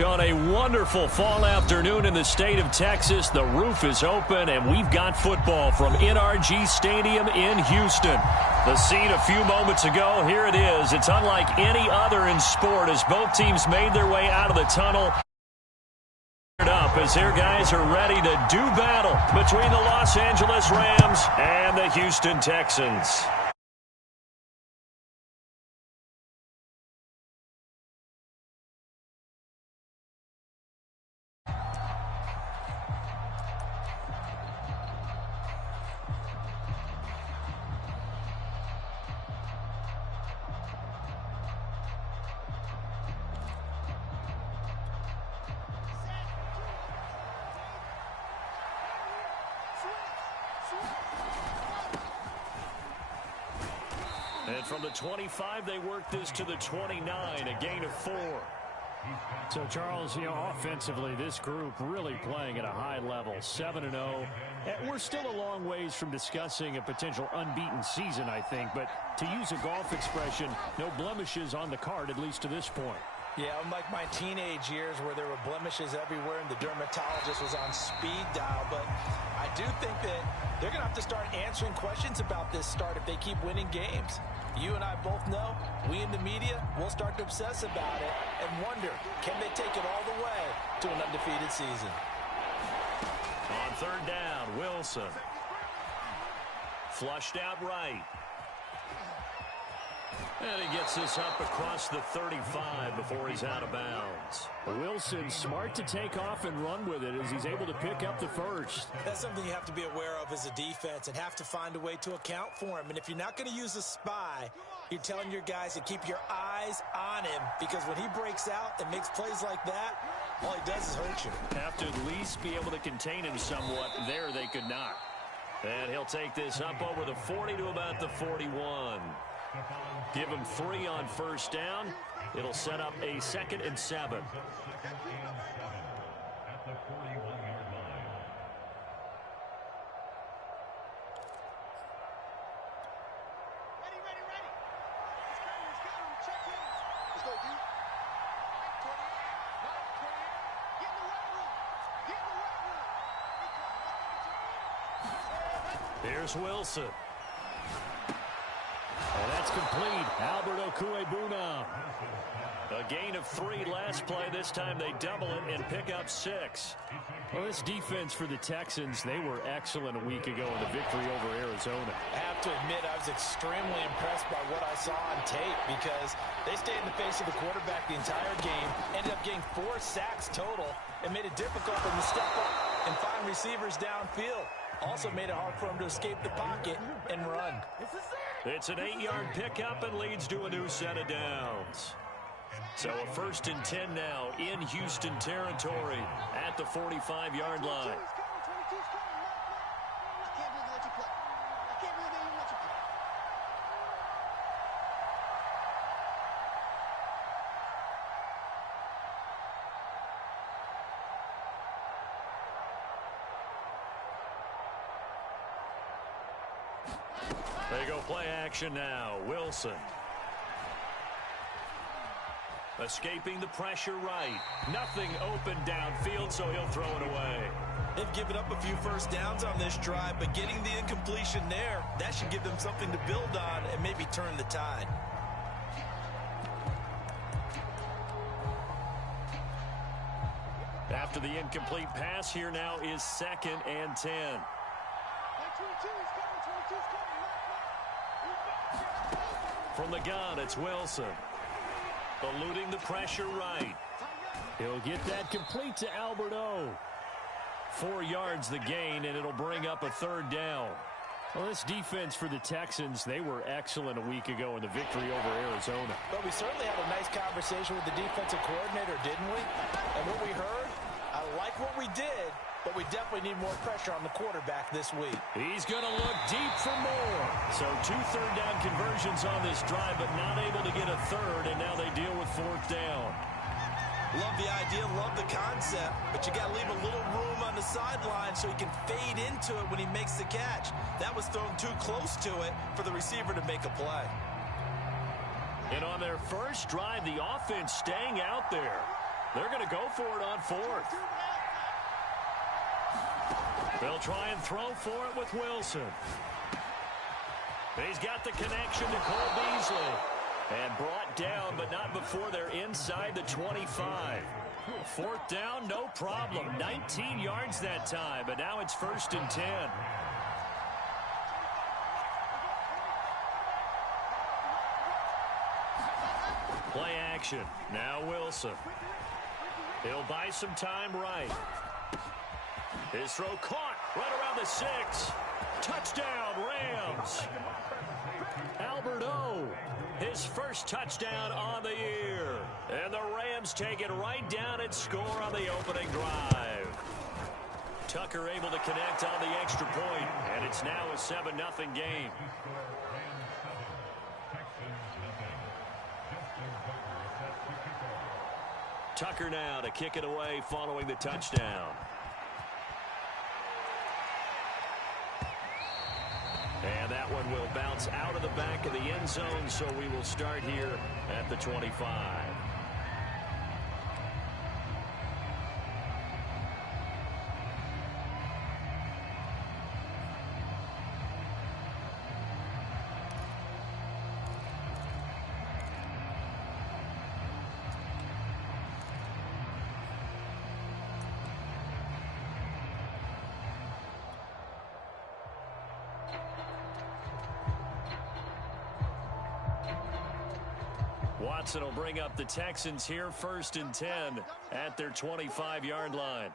On a wonderful fall afternoon in the state of Texas, the roof is open, and we've got football from NRG Stadium in Houston. The scene a few moments ago, here it is. It's unlike any other in sport as both teams made their way out of the tunnel. Up as their guys are ready to do battle between the Los Angeles Rams and the Houston Texans. And from the 25, they work this to the 29, a gain of 4. So, Charles, offensively, this group really playing at a high level, 7-0. We're still a long ways from discussing a potential unbeaten season, I think. But to use a golf expression, no blemishes on the card, at least to this point. Yeah, unlike my teenage years where there were blemishes everywhere and the dermatologist was on speed dial. But I do think that they're going to have to start answering questions about this start if they keep winning games. You and I both know, we in the media, will start to obsess about it and wonder, can they take it all the way to an undefeated season? On third down, Wilson. Flushed out right. And he gets this up across the 35 before he's out of bounds. Wilson smart to take off and run with it as he's able to pick up the first. That's something you have to be aware of as a defense and have to find a way to account for him. And if you're not going to use a spy, you're telling your guys to keep your eyes on him, because when he breaks out and makes plays like that, all he does is hurt you. Have to at least be able to contain him somewhat. There they could not. And he'll take this up over the 40 to about the 41. Give him 3 on first down. It'll set up a 2nd and 7. Here's Wilson. And that's complete. Albert Okuebuna. A gain of 3 last play. This time they double it and pick up 6. Well, this defense for the Texans, they were excellent a week ago in the victory over Arizona. I have to admit, I was extremely impressed by what I saw on tape, because they stayed in the face of the quarterback the entire game, ended up getting 4 sacks total, and made it difficult for them to step up and find receivers downfield. Also made it hard for him to escape the pocket and run. It's an 8-yard pickup and leads to a new set of downs. So a 1st and 10 now in Houston territory at the 45-yard line. They go play action now. Wilson. Escaping the pressure right. Nothing open downfield, so he'll throw it away. They've given up a few first downs on this drive, but getting the incompletion there, that should give them something to build on and maybe turn the tide. After the incomplete pass, here now is 2nd and 10. From the gun, it's Wilson. Eluding the pressure right. He'll get that complete to Albert O. 4 yards the gain, and it'll bring up a 3rd down. Well, this defense for the Texans, they were excellent a week ago in the victory over Arizona. But we certainly had a nice conversation with the defensive coordinator, didn't we? And what we heard, I like what we did, but we definitely need more pressure on the quarterback this week. He's going to look deep for more. So 2 third-down conversions on this drive, but not able to get a 3rd, and now they deal with 4th down. Love the idea, love the concept, but you got to leave a little room on the sideline so he can fade into it when he makes the catch. That was thrown too close to it for the receiver to make a play. And on their first drive, the offense staying out there. They're going to go for it on fourth. They'll try and throw for it with Wilson. He's got the connection to Cole Beasley. And brought down, but not before they're inside the 25. Fourth down, no problem. 19 yards that time, but now it's 1st and 10. Play action. Now Wilson. He'll buy some time right. His throw caught right around the 6. Touchdown, Rams. Albert O. His first touchdown on the year. And the Rams take it right down and score on the opening drive. Tucker able to connect on the extra point, and it's now a 7-0 game. Tucker now to kick it away following the touchdown. And that one will bounce out of the back of the end zone, so we will start here at the 25. Watson will bring up the Texans here, 1st and 10 at their 25-yard line.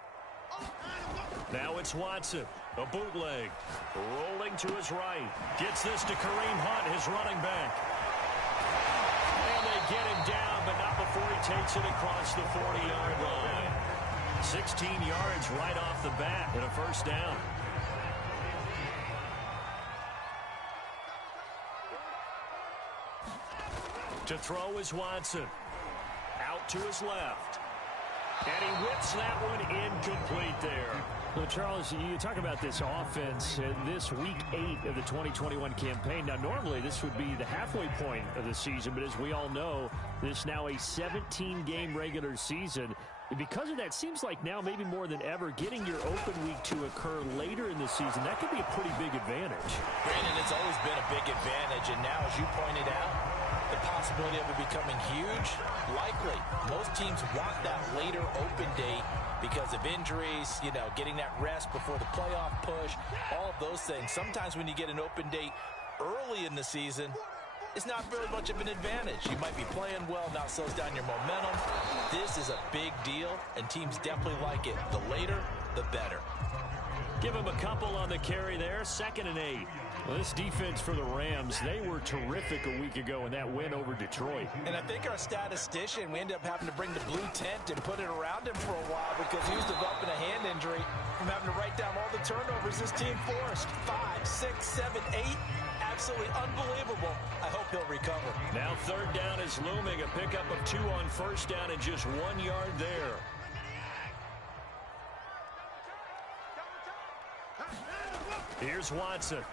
Now it's Watson, a bootleg, rolling to his right. Gets this to Kareem Hunt, his running back. And they get him down, but not before he takes it across the 40-yard line. 16 yards right off the bat and a 1st down. To throw is Watson. Out to his left. And he whips that one incomplete there. Well, Charles, you talk about this offense, this week 8 of the 2021 campaign. Now, normally this would be the halfway point of the season, but as we all know, this is now a 17-game regular season. Because of that, seems like now maybe more than ever, getting your open week to occur later in the season, that could be a pretty big advantage. Brandon, it's always been a big advantage, and now, as you pointed out, the possibility of it becoming huge, likely. Most teams want that later open date because of injuries, you know, getting that rest before the playoff push, all of those things. Sometimes when you get an open date early in the season, it's not very much of an advantage. You might be playing well, now it slows down your momentum. This is a big deal, and teams definitely like it. The later, the better. Give him a couple on the carry there, 2nd and 8. Well, this defense for the Rams, they were terrific a week ago in that win over Detroit. And I think our statistician, we ended up having to bring the blue tent and put it around him for a while because he was developing a hand injury from having to write down all the turnovers this team forced. 5, 6, 7, 8. Absolutely unbelievable. I hope he'll recover. Now 3rd down is looming. A pickup of 2 on 1st down and just 1 yard there. Here's Watson.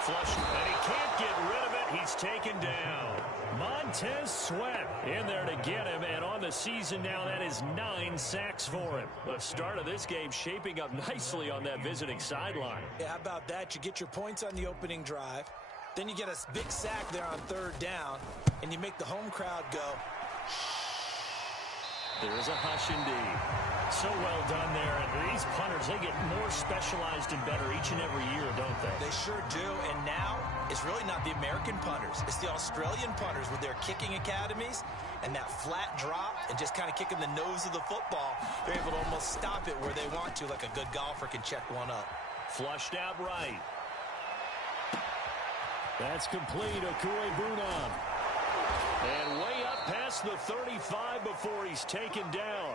Flush, and he can't get rid of it. He's taken down. Montez Sweat in there to get him, and on the season now, that is 9 sacks for him. The start of this game shaping up nicely on that visiting sideline. Yeah, how about that? You get your points on the opening drive, then you get a big sack there on 3rd down, and you make the home crowd go, there is a hush indeed. So well done there. And these punters, they get more specialized and better each and every year, don't they? They sure do. And now it's really not the American punters. It's the Australian punters with their kicking academies and that flat drop and just kind of kicking the nose of the football. They're able to almost stop it where they want to, like a good golfer can check one up. Flushed out right. That's complete. Okue Bunam. And way up past the 35 before he's taken down.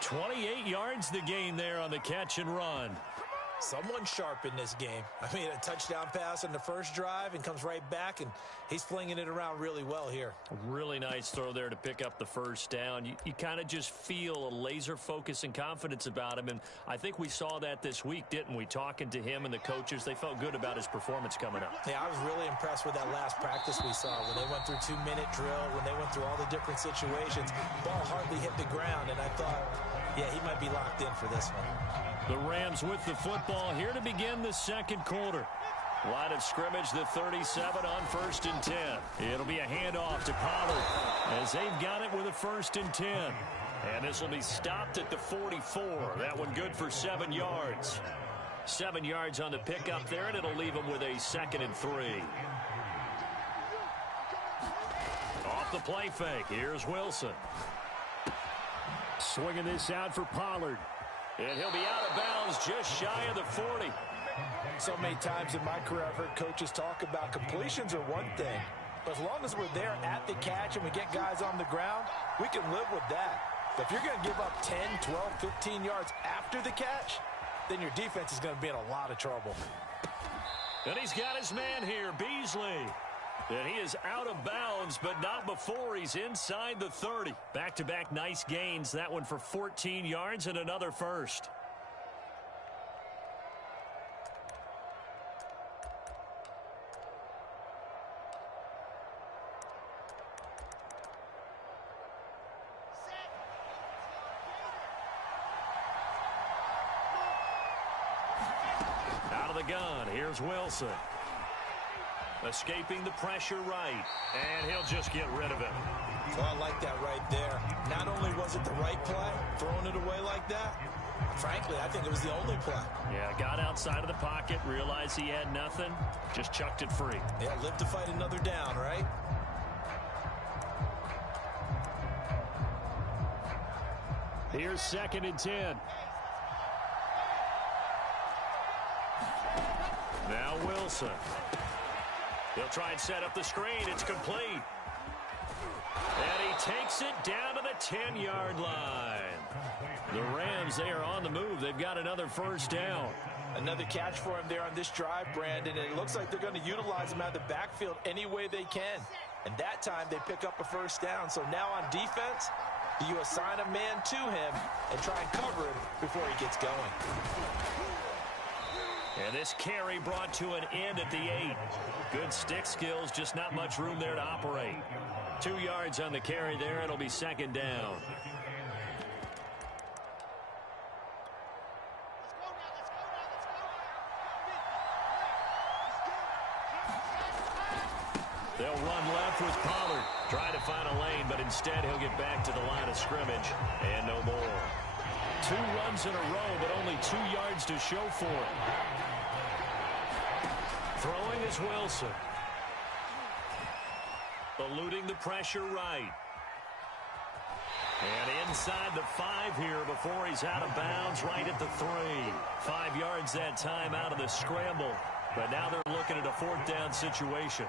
28 yards the gain there on the catch and run. Someone sharp in this game. I mean, a touchdown pass in the first drive and comes right back, and he's flinging it around really well here. Really nice throw there to pick up the first down. You kind of just feel a laser focus and confidence about him, and I think we saw that this week, didn't we? Talking to him and the coaches, they felt good about his performance coming up. Yeah, I was really impressed with that last practice we saw when they went through 2-minute drill, when they went through all the different situations. Ball hardly hit the ground, and I thought, yeah, he might be locked in for this one. The Rams with the football here to begin the second quarter. Line of scrimmage, the 37 on 1st and 10. It'll be a handoff to Pollard as they've got it with a 1st and 10. And this will be stopped at the 44. That one good for 7 yards. 7 yards on the pickup there, and it'll leave them with a 2nd and 3. Off the play fake. Here's Wilson. Swinging this out for Pollard. And he'll be out of bounds just shy of the 40. So many times in my career, I've heard coaches talk about completions are one thing. But as long as we're there at the catch and we get guys on the ground, we can live with that. But if you're going to give up 10, 12, 15 yards after the catch, then your defense is going to be in a lot of trouble. And he's got his man here, Beasley. And he is out of bounds, but not before he's inside the 30. Back-to-back nice gains. That one for 14 yards and another first. Out of the gun, here's Wilson. Escaping the pressure right, and he'll just get rid of it. Well, I like that right there. Not only was it the right play, throwing it away like that, frankly, I think it was the only play. Yeah, got outside of the pocket, realized he had nothing, just chucked it free. Yeah, live to fight another down, right? Here's 2nd and 10. Now Wilson. He'll try and set up the screen. It's complete. And he takes it down to the 10-yard line. The Rams, they are on the move. They've got another first down. Another catch for him there on this drive, Brandon, and it looks like they're going to utilize him out of the backfield any way they can. And that time they pick up a first down. So now on defense, do you assign a man to him and try and cover him before he gets going? And this carry brought to an end at the 8. Good stick skills, just not much room there to operate. 2 yards on the carry there. It'll be 2nd down. They'll run left with Pollard. Try to find a lane, but instead he'll get back to the line of scrimmage. And no more. 2 runs in a row, but only 2 yards to show for it. Throwing is Wilson. Eluding the pressure right. And inside the 5 here before he's out of bounds right at the 3. 5 yards that time out of the scramble. But now they're looking at a 4th down situation.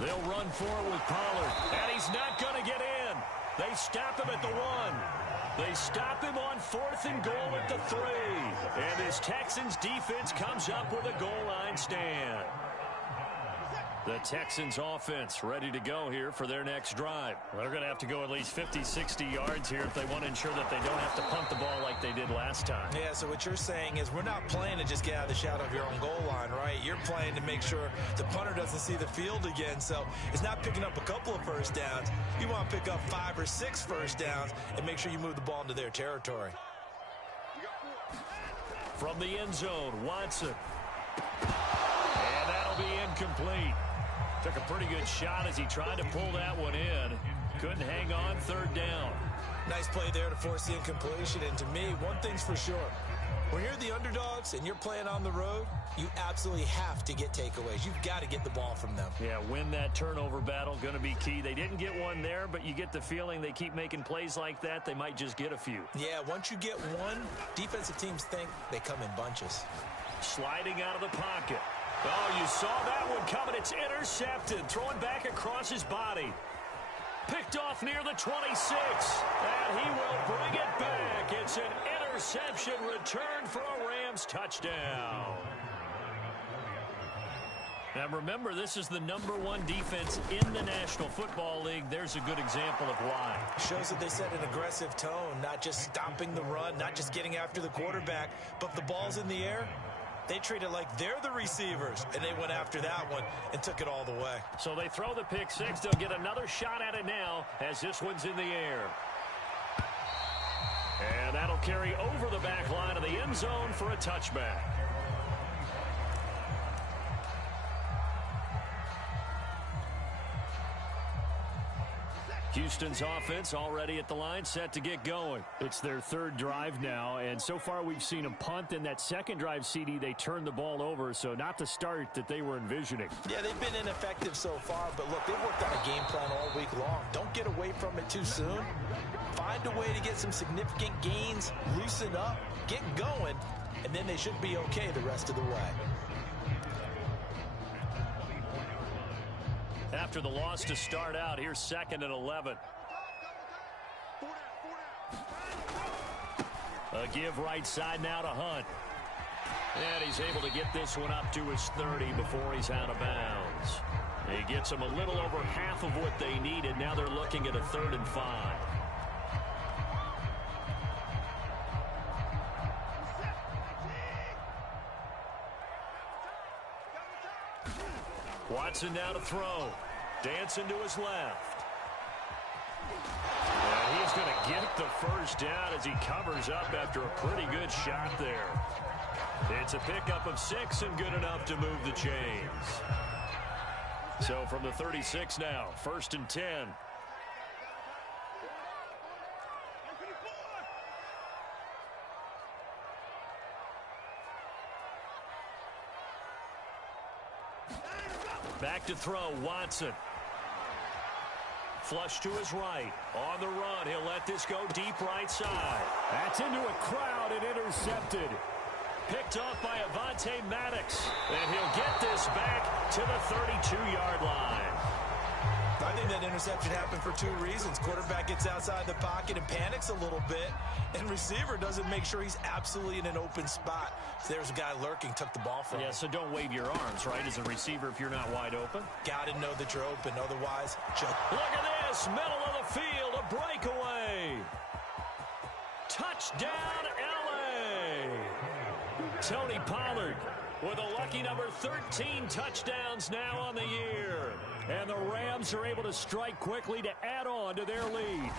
They'll run forward with Pollard, and he's not going to get in. They stop him at the 1. They stop him on 4th and goal at the 3. And this Texans defense comes up with a goal line stand. The Texans offense ready to go here for their next drive. Well, they're going to have to go at least 50, 60 yards here if they want to ensure that they don't have to punt the ball like they did last time. Yeah, so what you're saying is we're not playing to just get out of the shadow of your own goal line, right? You're playing to make sure the punter doesn't see the field again. So it's not picking up a couple of first downs. You want to pick up 5 or 6 first downs and make sure you move the ball into their territory. From the end zone, Watson. And that'll be incomplete. Took a pretty good shot as he tried to pull that one in. Couldn't hang on, 3rd down. Nice play there to force the incompletion. And to me, one thing's for sure. When you're the underdogs and you're playing on the road, you absolutely have to get takeaways. You've got to get the ball from them. Yeah, win that turnover battle, going to be key. They didn't get one there, but you get the feeling they keep making plays like that, they might just get a few. Yeah, once you get one, defensive teams think they come in bunches. Sliding out of the pocket. Oh, you saw that one coming. It's intercepted. Throwing back across his body. Picked off near the 26. And he will bring it back. It's an interception return for a Rams touchdown. Now remember, this is the #1 defense in the National Football League. There's a good example of why. Shows that they set an aggressive tone, not just stopping the run, not just getting after the quarterback, but if the ball's in the air, they treat it like they're the receivers, and they went after that one and took it all the way. So they throw the pick six. They'll get another shot at it now as this one's in the air. And that'll carry over the back line of the end zone for a touchback. Houston's offense already at the line, set to get going. It's their third drive now, and so far we've seen a punt. In that second drive, CD, they turned the ball over, so not the start that they were envisioning. Yeah, they've been ineffective so far, but look, they've worked on a game plan all week long. Don't get away from it too soon. Find a way to get some significant gains, loosen up, get going, and then they should be okay the rest of the way. After the loss to start out, here's 2nd and 11. A give right side now to Hunt. And he's able to get this one up to his 30 before he's out of bounds. He gets them a little over half of what they needed. Now they're looking at a 3rd and 5. Watson now to throw. Dancing to his left. And he's going to get the first down as he covers up after a pretty good shot there. It's a pickup of 6 and good enough to move the chains. So from the 36 now, 1st and 10. Back to throw, Watson. Flush to his right. On the run, he'll let this go deep right side. That's into a crowd and intercepted. Picked off by Avonte Maddox. And he'll get this back to the 32-yard line. I think that interception happened for 2 reasons. Quarterback gets outside the pocket and panics a little bit, and receiver doesn't make sure he's absolutely in an open spot. So there's a guy lurking, took the ball from him. Yeah, so don't wave your arms, right, as a receiver if you're not wide open. Got to know that you're open, otherwise, look at this, middle of the field, a breakaway. Touchdown, L.A. Tony Pollard with a lucky number 13 touchdowns now on the year. And the Rams are able to strike quickly to add on to their lead.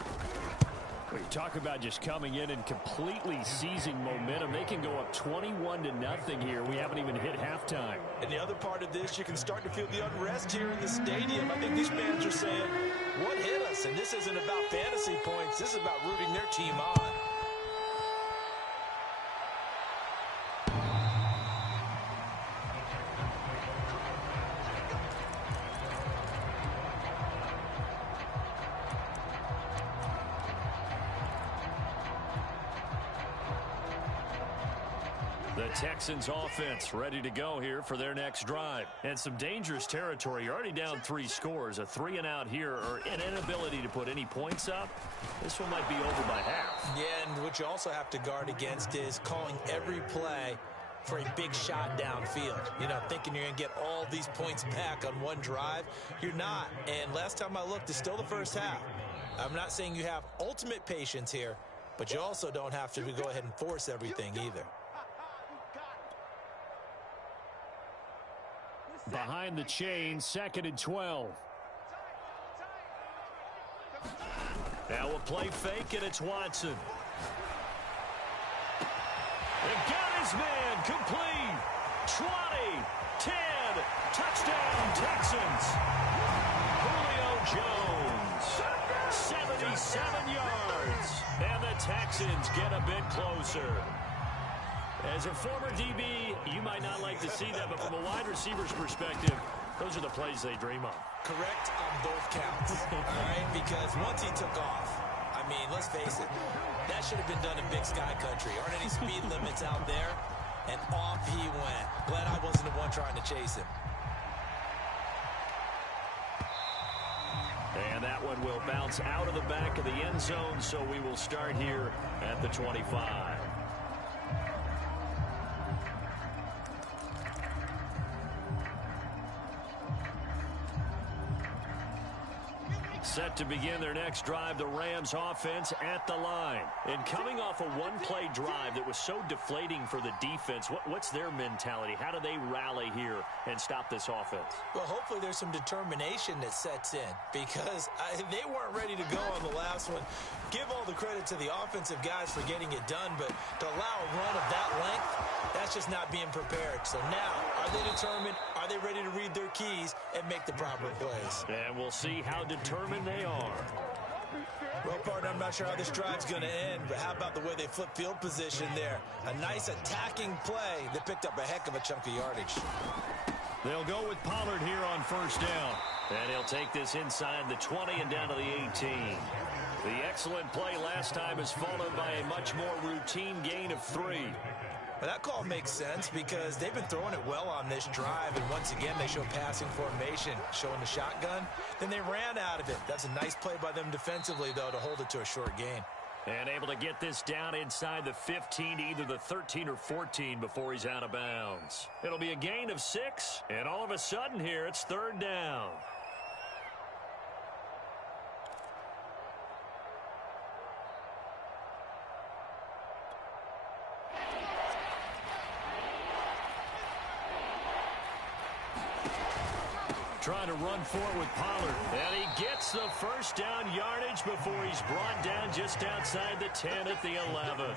Well, you talk about just coming in and completely seizing momentum. They can go up 21-0 here. We haven't even hit halftime. And the other part of this, you can start to feel the unrest here in the stadium. I think these fans are saying, what hit us? And this isn't about fantasy points. This is about rooting their team on. The Texans offense ready to go here for their next drive. And some dangerous territory. You're already down 3 scores. A 3 and out here, or an inability to put any points up. This one might be over by half. Yeah, and what you also have to guard against is calling every play for a big shot downfield. You know, thinking you're going to get all these points back on one drive. You're not. And last time I looked, it's still the first half. I'm not saying you have ultimate patience here, but you also don't have to go ahead and force everything either. Behind the chain, 2nd and 12. Now a play fake, and it's Watson. They've got his man complete. 20, 10, touchdown Texans. Julio Jones, 77 yards. And the Texans get a bit closer. As a former DB, you might not like to see that, but from a wide receiver's perspective, those are the plays they dream of. Correct on both counts, all right? Because once he took off, I mean, let's face it, that should have been done in Big Sky Country. Aren't any speed limits out there? And off he went. Glad I wasn't the one trying to chase him. And that one will bounce out of the back of the end zone, so we will start here at the 25. Set to begin their next drive, the Rams offense at the line. And coming off a one-play drive that was so deflating for the defense, what's their mentality? How do they rally here and stop this offense? Well, hopefully there's some determination that sets in because they weren't ready to go on the last one. Give all the credit to the offensive guys for getting it done, but to allow a run of that length, that's just not being prepared. So now, are they determined? Are they ready to read their keys and make the proper plays? And we'll see how determined they are. Well, partner, I'm not sure how this drive's going to end, but how about the way they flip field position there? A nice attacking play that picked up a heck of a chunk of yardage. They'll go with Pollard here on first down. And he'll take this inside the 20 and down to the 18. The excellent play last time is followed by a much more routine gain of 3. Well, that call makes sense because they've been throwing it well on this drive, and once again they show passing formation, showing the shotgun. Then they ran out of it. That's a nice play by them defensively, though, to hold it to a short gain. And able to get this down inside the 15 to either the 13 or 14 before he's out of bounds. It'll be a gain of 6, and all of a sudden here it's third down. Trying to run for it with Pollard. And he gets the first down yardage before he's brought down just outside the 10 at the 11.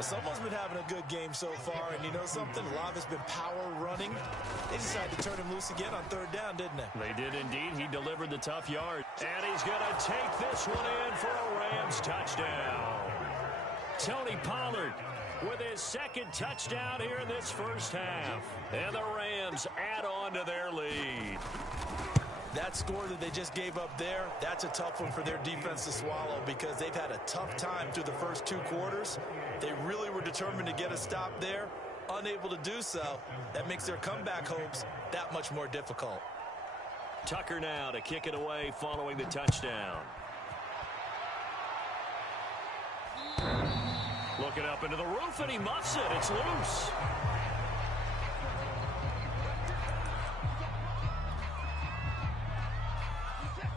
Someone's been having a good game so far, and you know something? A lot of it's been power running. They decided to turn him loose again on third down, didn't they? They did indeed. He delivered the tough yard. And he's going to take this one in for a Rams touchdown. Tony Pollard with his second touchdown here in this first half. And the Rams add on to their lead. That score that they just gave up there, that's a tough one for their defense to swallow because they've had a tough time through the first 2 quarters. They really were determined to get a stop there, unable to do so. That makes their comeback hopes that much more difficult. Tucker now to kick it away following the touchdown. Looking up into the roof, and he muffs it. It's loose.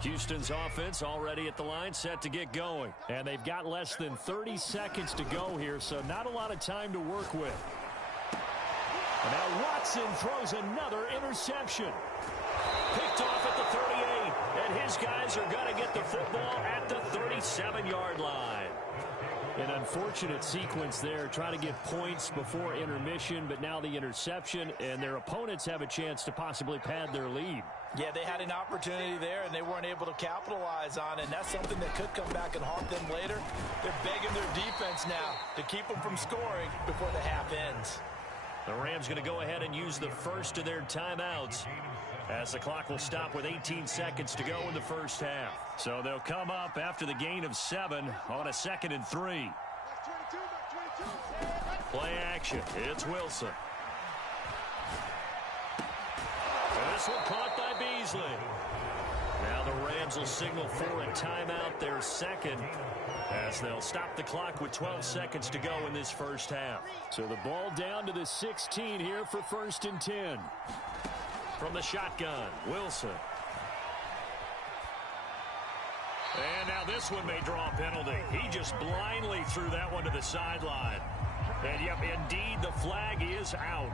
Houston's offense already at the line, set to get going. And they've got less than 30 seconds to go here, so not a lot of time to work with. And now Watson throws another interception. Picked off at the 38, and his guys are going to get the football at the 37-yard line. An unfortunate sequence there, trying to get points before intermission, but now the interception, and their opponents have a chance to possibly pad their lead. Yeah, they had an opportunity there, and they weren't able to capitalize on it, and that's something that could come back and haunt them later. They're begging their defense now to keep them from scoring before the half ends. The Rams going to go ahead and use the first of their timeouts as the clock will stop with 18 seconds to go in the first half. So they'll come up after the gain of 7 on a 2nd and 3. Play action. It's Wilson. And this one caught by Beasley. Now the Rams will signal for a timeout, their second, as they'll stop the clock with 12 seconds to go in this first half. So the ball down to the 16 here for 1st and 10. From the shotgun, Wilson. And now this one may draw a penalty. He just blindly threw that one to the sideline. And yep, indeed, the flag is out.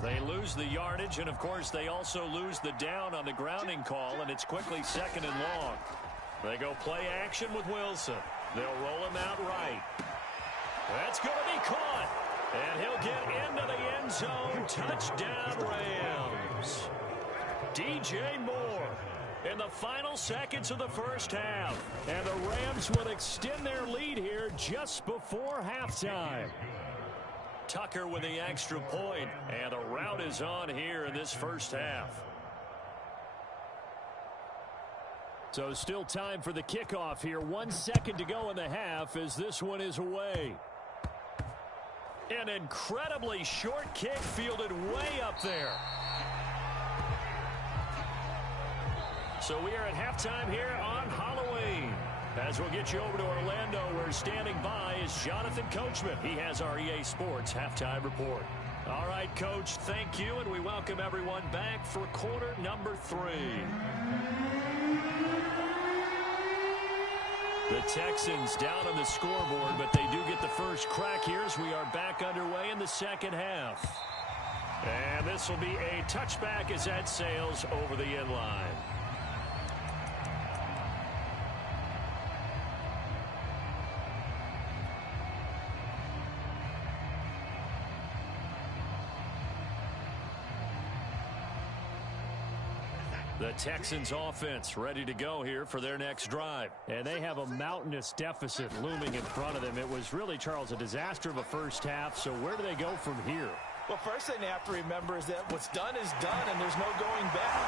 They lose the yardage, and of course they also lose the down on the grounding call, and it's quickly 2nd and long. They go play action with Wilson. They'll roll him out right. That's going to be caught. And he'll get into the end zone. Touchdown, Rams. DJ Moore in the final seconds of the first half. And the Rams will extend their lead here just before halftime. Tucker with the extra point, and the rout is on here in this first half. So still time for the kickoff here. 1 second to go in the half as this one is away. An incredibly short kick fielded way up there. So we are at halftime here on Halloween. As we'll get you over to Orlando, where standing by is Jonathan Coachman. He has our EA Sports Halftime Report. All right, Coach, thank you, and we welcome everyone back for quarter number 3. The Texans down on the scoreboard, but they do get the first crack here as we are back underway in the second half. And this will be a touchback as that sails over the end line. The Texans offense ready to go here for their next drive. And they have a mountainous deficit looming in front of them. It was really, Charles, a disaster of a first half. So where do they go from here? Well, first thing they have to remember is that what's done is done, and there's no going back.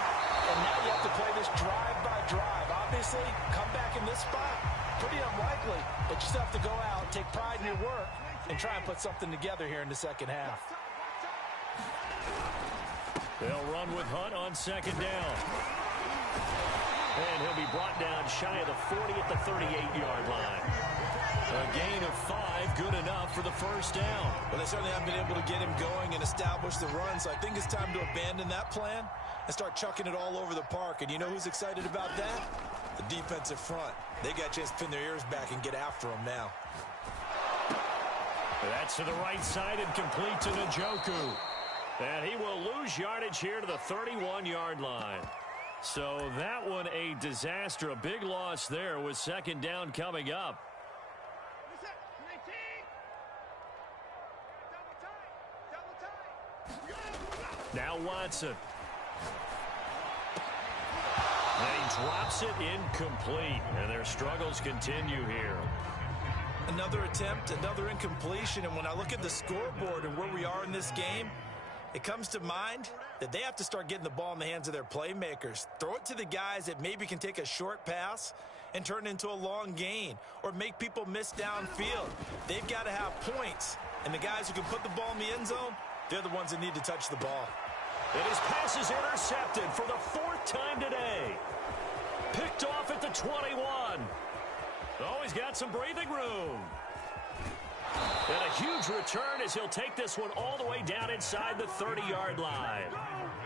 And now you have to play this drive by drive. Obviously, come back in this spot, pretty unlikely. But you still have to go out, take pride in your work, and try and put something together here in the second half. They'll run with Hunt on second down. And he'll be brought down shy of the 40 at the 38-yard line. A gain of 5, good enough for the first down. Well, they certainly haven't been able to get him going and establish the run, so I think it's time to abandon that plan and start chucking it all over the park. And you know who's excited about that? The defensive front. They got a chance to pin their ears back and get after him now. That's to the right side and complete to Njoku. And he will lose yardage here to the 31-yard line. So that one a disaster. A big loss there with second down coming up. Now Watson. And he drops it incomplete. And their struggles continue here. Another attempt, another incompletion. And when I look at the scoreboard and where we are in this game, it comes to mind that they have to start getting the ball in the hands of their playmakers. Throw it to the guys that maybe can take a short pass and turn it into a long gain or make people miss downfield. They've got to have points. And the guys who can put the ball in the end zone, they're the ones that need to touch the ball. And his pass is intercepted for the 4th time today. Picked off at the 21. Oh, he's got some breathing room. And a huge return as he'll take this one all the way down inside the 30-yard line.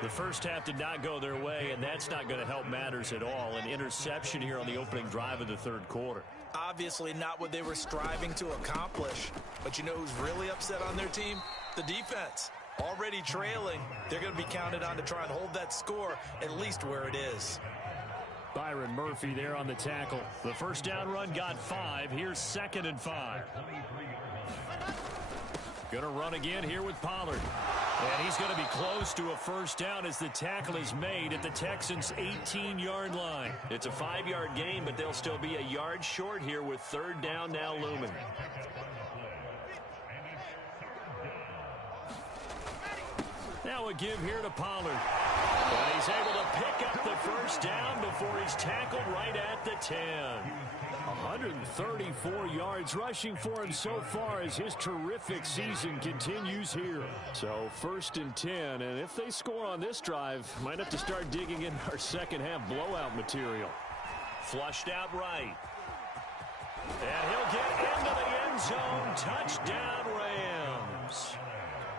The first half did not go their way, and that's not going to help matters at all. An interception here on the opening drive of the third quarter. Obviously not what they were striving to accomplish. But you know who's really upset on their team? The defense. Already trailing. They're going to be counted on to try and hold that score at least where it is. Byron Murphy there on the tackle. The first down run got 5. Here's 2nd and 5. Going to run again here with Pollard. And he's going to be close to a first down as the tackle is made at the Texans' 18-yard line. It's a 5-yard gain, but they'll still be a yard short here with third down now looming. Now a give here to Pollard. And he's able to pick up the first down before he's tackled right at the 10. 134 yards rushing for him so far as his terrific season continues here. So 1st and 10, and if they score on this drive, might have to start digging in our second half blowout material. Flushed out right. And he'll get into the end zone. Touchdown, Rams.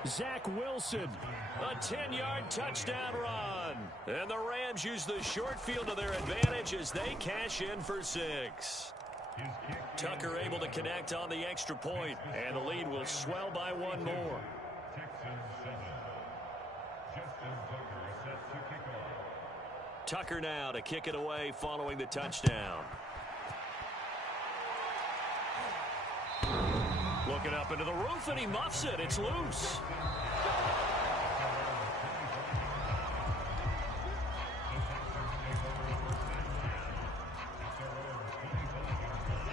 Zach Wilson. A 10-yard touchdown run. And the Rams use the short field to their advantage as they cash in for 6. Tucker able to connect on the extra point, and the lead will swell by 1 more. Tucker now to kick it away following the touchdown. Looking up into the roof, and he muffs it. It's loose.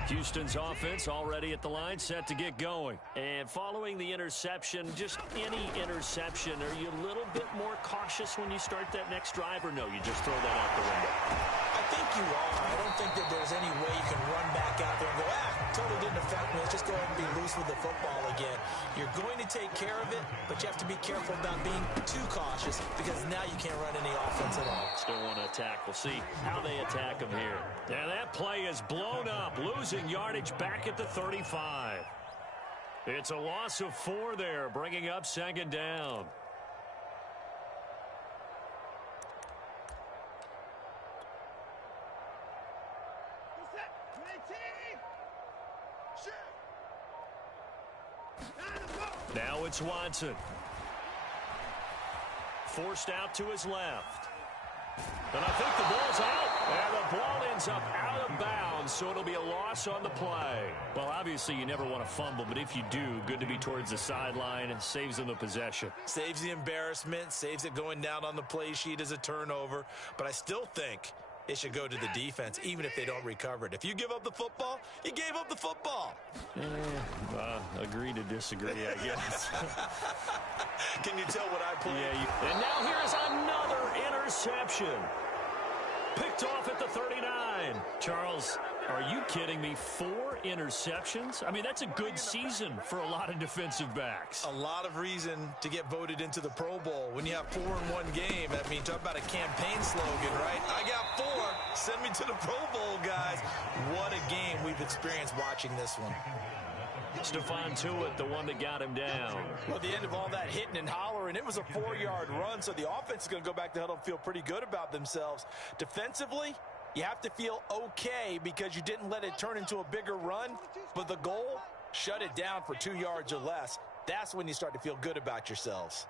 Houston's offense already at the line, set to get going. And following the interception, just any interception, are you a little bit more cautious when you start that next drive, or no, you just throw that out the window? I think you are. I don't think that there's any way you can run back out there and go, totally didn't affect me. Let's just go ahead and be loose with the football again. You're going to take care of it, but you have to be careful about being too cautious because now you can't run any offense at all. Still want to attack. We'll see how they attack him here. And that play is blown up, losing yardage back at the 35. It's a loss of 4 there, bringing up second down. Now it's Watson. Forced out to his left. And I think the ball's out. And the ball ends up out of bounds, so it'll be a loss on the play. Well, obviously you never want to fumble, but if you do, good to be towards the sideline and saves them the possession. Saves the embarrassment, saves it going down on the play sheet as a turnover. But I still think it should go to the defense, even if they don't recover it. If you give up the football, you gave up the football. Agree to disagree, I guess. Can you tell what I played? Yeah. And now here's another interception. Picked off at the 39. Charles, are you kidding me? 4 interceptions? I mean, that's a good season for a lot of defensive backs. A lot of reason to get voted into the Pro Bowl. When you have 4 in one game, I mean, talk about a campaign slogan, right? I got 4. Send me to the Pro Bowl, guys. What a game we've experienced watching this one. Stephon Tuitt, the one that got him down. Well, at the end of all that hitting and hollering, it was a 4-yard run, so the offense is going to go back to the huddle and feel pretty good about themselves. Defensively, you have to feel okay because you didn't let it turn into a bigger run, but the goal, shut it down for 2 yards or less. That's when you start to feel good about yourselves.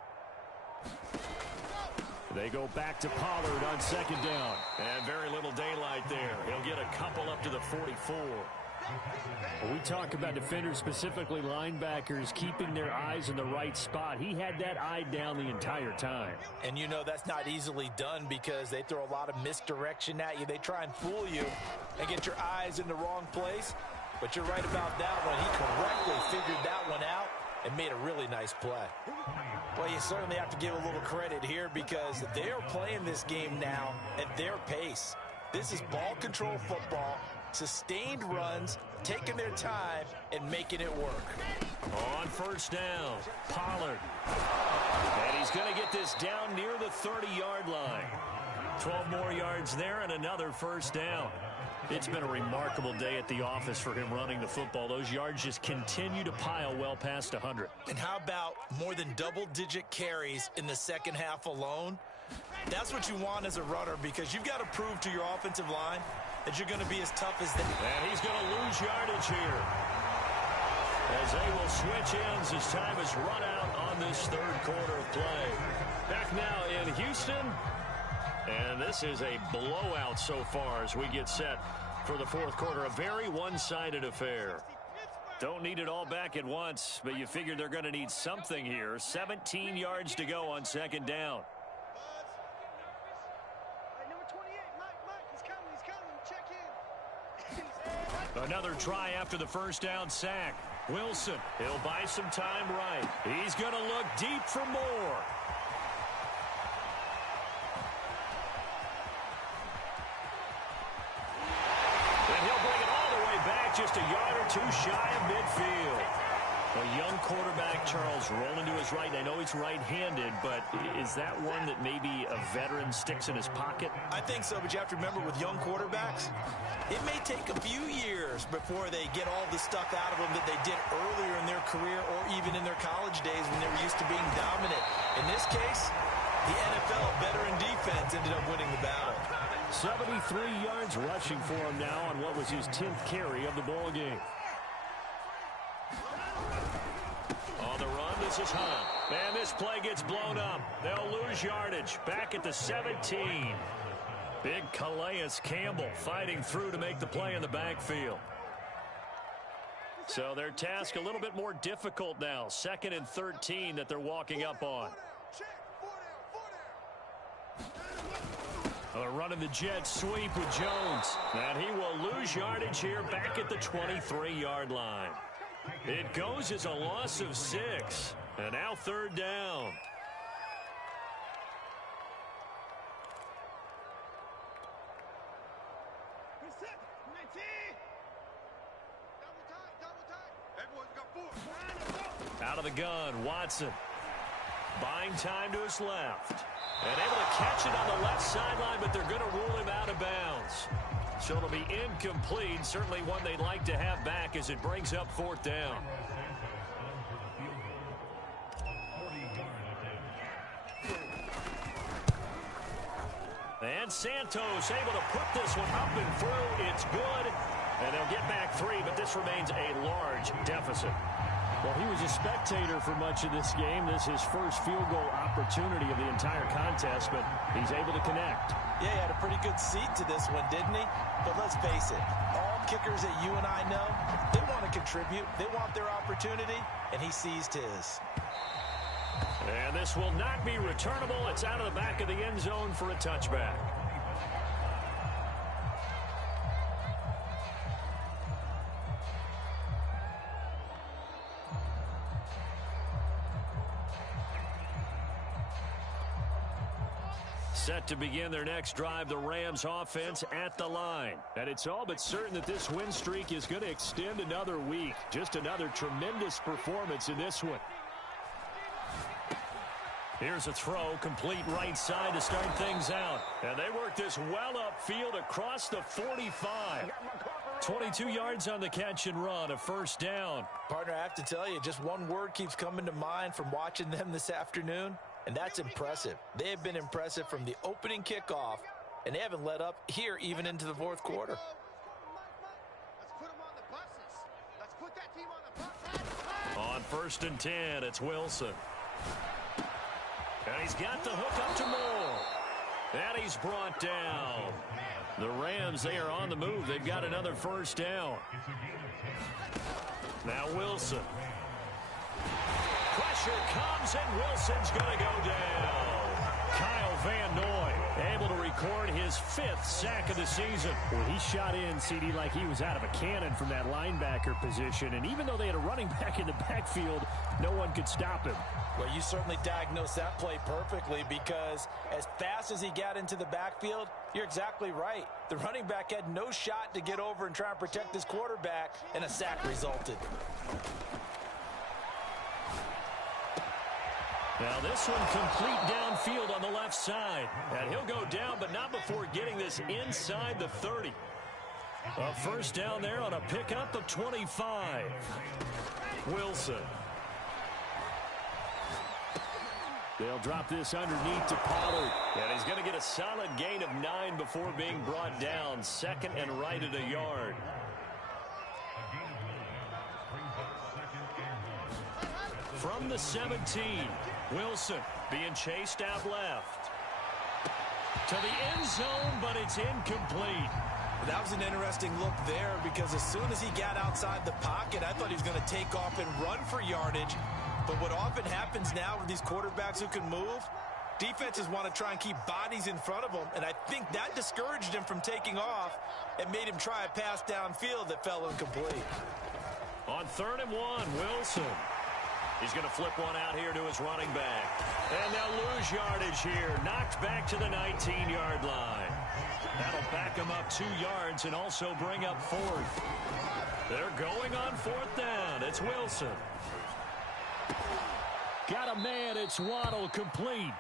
They go back to Pollard on second down. And very little daylight there. He'll get a couple up to the 44. We talk about defenders, specifically linebackers, keeping their eyes in the right spot. He had that eye down the entire time. And you know that's not easily done because they throw a lot of misdirection at you. They try and fool you and get your eyes in the wrong place. But you're right about that one. He correctly figured that one out and made a really nice play. Well, you certainly have to give a little credit here because they are playing this game now at their pace. This is ball control football. Sustained runs, taking their time, and making it work. On first down, Pollard. And he's going to get this down near the 30-yard line. 12 more yards there and another first down. It's been a remarkable day at the office for him running the football. Those yards just continue to pile well past 100. And how about more than double-digit carries in the second half alone? That's what you want as a runner because you've got to prove to your offensive line that you're going to be as tough as them. And he's going to lose yardage here as they will switch ends as time is run out on this third quarter of play. Back now in Houston, and this is a blowout so far as we get set for the fourth quarter. A very one-sided affair. Don't need it all back at once, but you figure they're going to need something here. 17 yards to go on second down. Another try after the first down sack. Wilson, he'll buy some time right. He's going to look deep for more. And he'll bring it all the way back, just a yard or two shy of midfield. A young quarterback, Charles, rolling to his right. I know he's right-handed, but is that one that maybe a veteran sticks in his pocket? I think so, but you have to remember with young quarterbacks, it may take a few years before they get all the stuff out of them that they did earlier in their career or even in their college days when they were used to being dominant. In this case, the NFL veteran defense ended up winning the battle. 73 yards rushing for him now on what was his 10th carry of the ball game. On the run, this is Hunt. And this play gets blown up. They'll lose yardage. Back at the 17. Big Calais Campbell fighting through to make the play in the backfield. So their task a little bit more difficult now. 2nd and 13 that they're walking up on. They're running the jet sweep with Jones. And he will lose yardage here back at the 23-yard line. It goes as a loss of 6. And now 3rd down. Out of the gun, Watson. Buying time to his left. And able to catch it on the left sideline, but they're going to rule him out of bounds. So it'll be incomplete. Certainly one they'd like to have back as it brings up 4th down. And Santos able to put this one up and through. It's good. And they'll get back 3, but this remains a large deficit. Well, he was a spectator for much of this game. This is his first field goal opportunity of the entire contest, but he's able to connect. Yeah, he had a pretty good seat to this one, didn't he? But let's face it, all kickers that you and I know, they want to contribute. They want their opportunity, and he seized his. And this will not be returnable. It's out of the back of the end zone for a touchback. Set to begin their next drive, the Rams offense at the line. And it's all but certain that this win streak is going to extend another week. Just another tremendous performance in this one. Here's a throw, complete right side to start things out. And they work this well upfield across the 45. 22 yards on the catch and run, a 1st down. Partner, I have to tell you, just one word keeps coming to mind from watching them this afternoon. And that's impressive. They have been impressive from the opening kickoff, and they haven't let up here even into the 4th quarter. On 1st and 10, it's Wilson. And he's got the hook up to Moore. And he's brought down. The Rams, they are on the move. They've got another 1st down. Now Wilson. Pressure comes, and Wilson's going to go down. Kyle Van Noy able to record his 5th sack of the season. Well, he shot in, CD, like he was out of a cannon from that linebacker position. And even though they had a running back in the backfield, no one could stop him. Well, you certainly diagnosed that play perfectly, because as fast as he got into the backfield, you're exactly right. The running back had no shot to get over and try and protect his quarterback, and a sack resulted. Now this one complete downfield on the left side. And he'll go down, but not before getting this inside the 30. A 1st down there on a pickup of 25. Wilson. They'll drop this underneath to Pollard. And he's going to get a solid gain of 9 before being brought down. 2nd and right at a yard. From the 17, Wilson being chased out left. To the end zone, but it's incomplete. That was an interesting look there, because as soon as he got outside the pocket, I thought he was going to take off and run for yardage. But what often happens now with these quarterbacks who can move, defenses want to try and keep bodies in front of them, and I think that discouraged him from taking off and made him try a pass downfield that fell incomplete. On 3rd and 1, Wilson. He's going to flip one out here to his running back. And they'll lose yardage here. Knocked back to the 19-yard line. That'll back him up 2 yards and also bring up 4th. They're going on 4th down. It's Wilson. Got a man. It's Waddle, complete.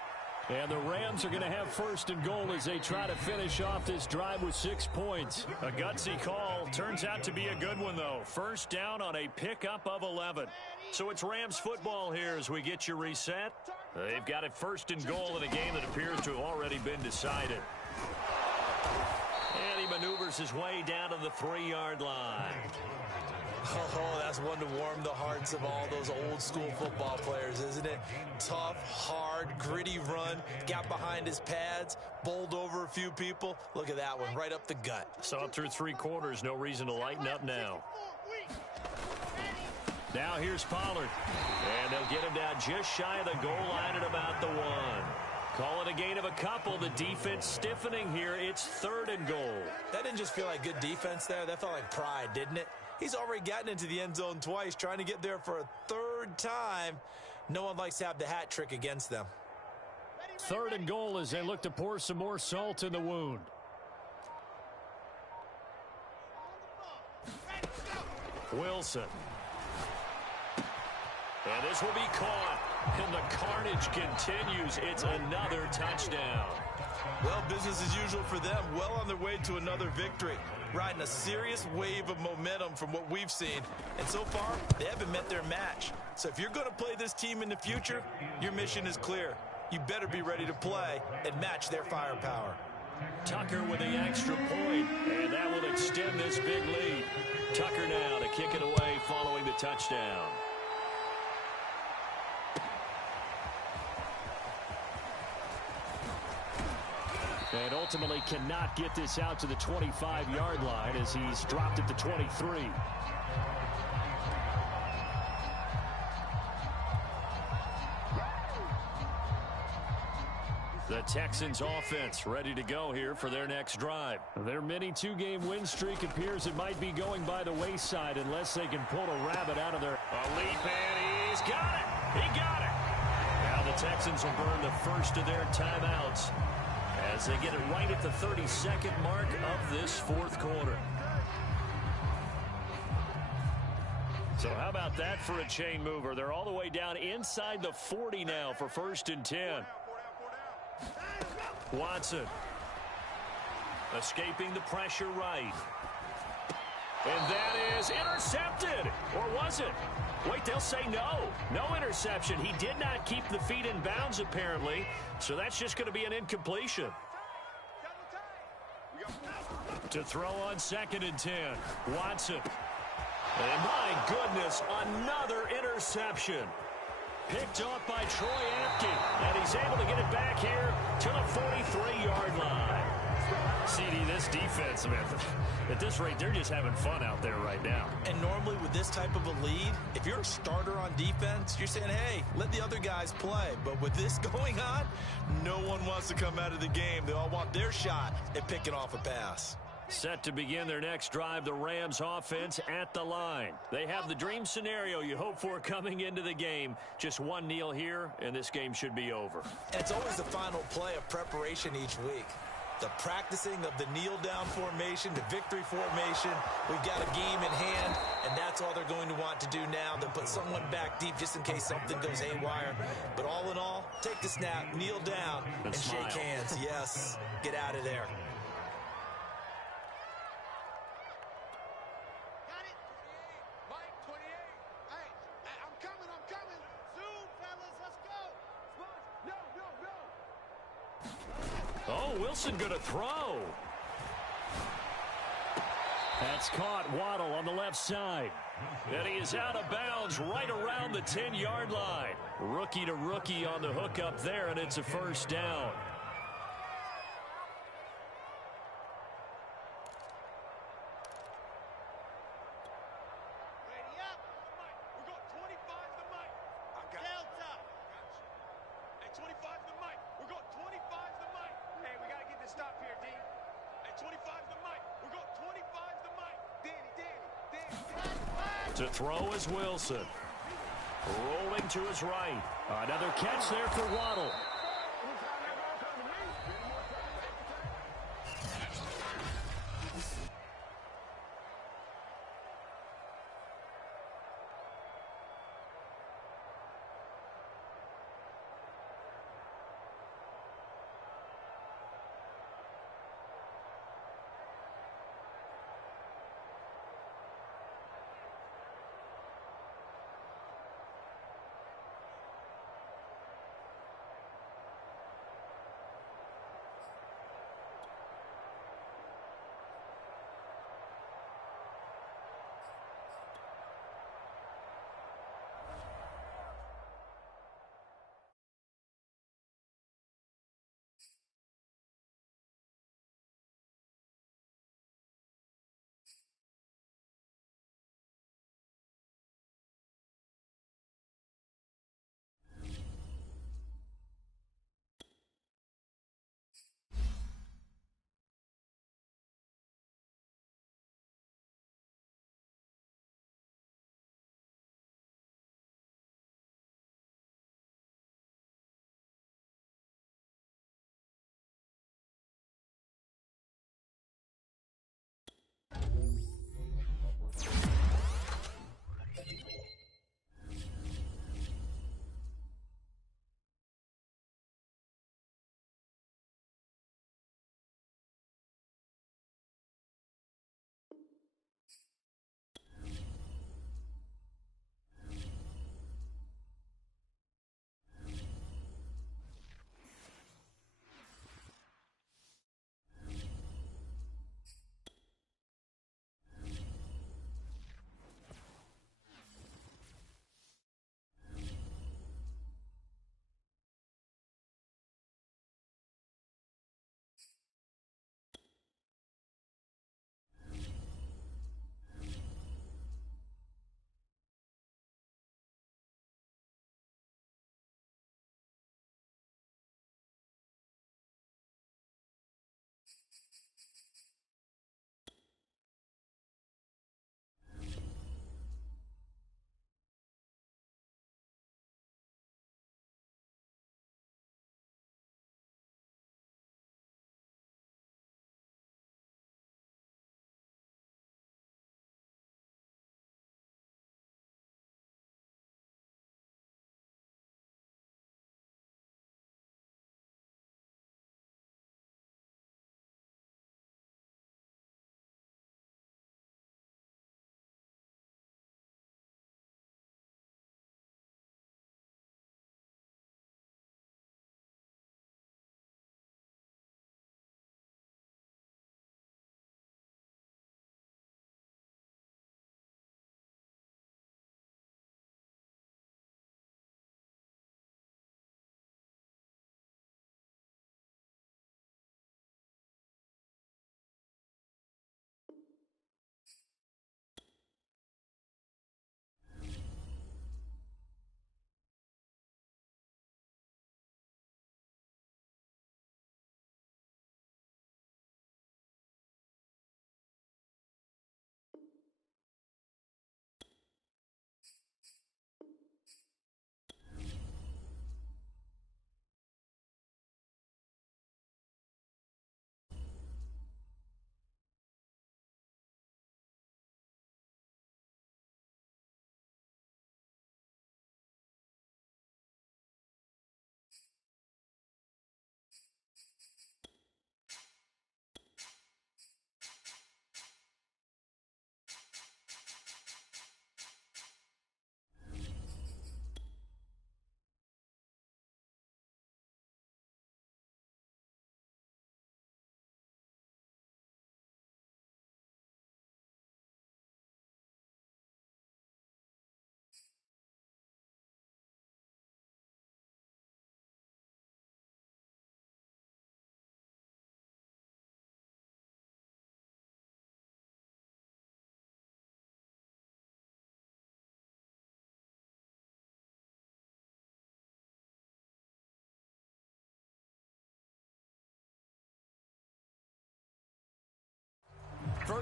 And the Rams are going to have 1st and goal as they try to finish off this drive with 6 points. A gutsy call. Turns out to be a good one, though. 1st down on a pickup of 11. So it's Rams football here as we get you reset. They've got it 1st and goal in a game that appears to have already been decided. And he maneuvers his way down to the 3-yard line. Oh, that's one to warm the hearts of all those old school football players, isn't it? Tough, hard, gritty run, got behind his pads, bowled over a few people. Look at that one, right up the gut. So up through 3 quarters, no reason to lighten up now. Now here's Pollard. And they'll get him down just shy of the goal line at about the 1. Call it a gain of a couple. The defense stiffening here. It's 3rd and goal. That didn't just feel like good defense there. That felt like pride, didn't it? He's already gotten into the end zone twice, trying to get there for a 3rd time. No one likes to have the hat trick against them. 3rd and goal as they look to pour some more salt in the wound. Wilson. And this will be caught. And the carnage continues. It's another touchdown. Well, business as usual for them. Well on their way to another victory. Riding a serious wave of momentum from what we've seen. And so far, they haven't met their match. So if you're going to play this team in the future, your mission is clear. You better be ready to play and match their firepower. Tucker with the extra point, and that will extend this big lead. Tucker now to kick it away following the touchdown. And ultimately cannot get this out to the 25-yard line as he's dropped at the 23. The Texans offense ready to go here for their next drive. Their mini 2-game win streak appears it might be going by the wayside unless they can pull a rabbit out of their... A leap, and he's got it. He got it. Now the Texans will burn the first of their timeouts as they get it right at the 32nd mark of this 4th quarter. So how about that for a chain mover? They're all the way down inside the 40 now for 1st and 10. Watson escaping the pressure right. And that is intercepted. Or was it? Wait, they'll say no. No interception. He did not keep the feet in bounds, apparently. So that's just going to be an incompletion. To throw on 2nd and 10. Watson. And my goodness, another interception. Picked off by Troy Apke. And he's able to get it back here to the 43-yard line. CD, this defense, man, at this rate, they're just having fun out there right now. And normally with this type of a lead, if you're a starter on defense, you're saying, hey, let the other guys play. But with this going on, no one wants to come out of the game. They all want their shot at picking off a pass. Set to begin their next drive, the Rams offense at the line. They have the dream scenario you hope for coming into the game. Just one kneel here, and this game should be over. And it's always the final play of preparation each week. The practicing of the kneel-down formation, the victory formation. We've got a game in hand, and that's all they're going to want to do now. They'll put someone back deep just in case something goes haywire. But all in all, take the snap, kneel down, and shake hands. Yes, get out of there. Oh, Wilson going to throw. That's caught. Waddle on the left side. And he is out of bounds right around the 10-yard line. Rookie to rookie on the hook up there, and it's a 1st down. To throw is Wilson. Rolling to his right. Another catch there for Waddle.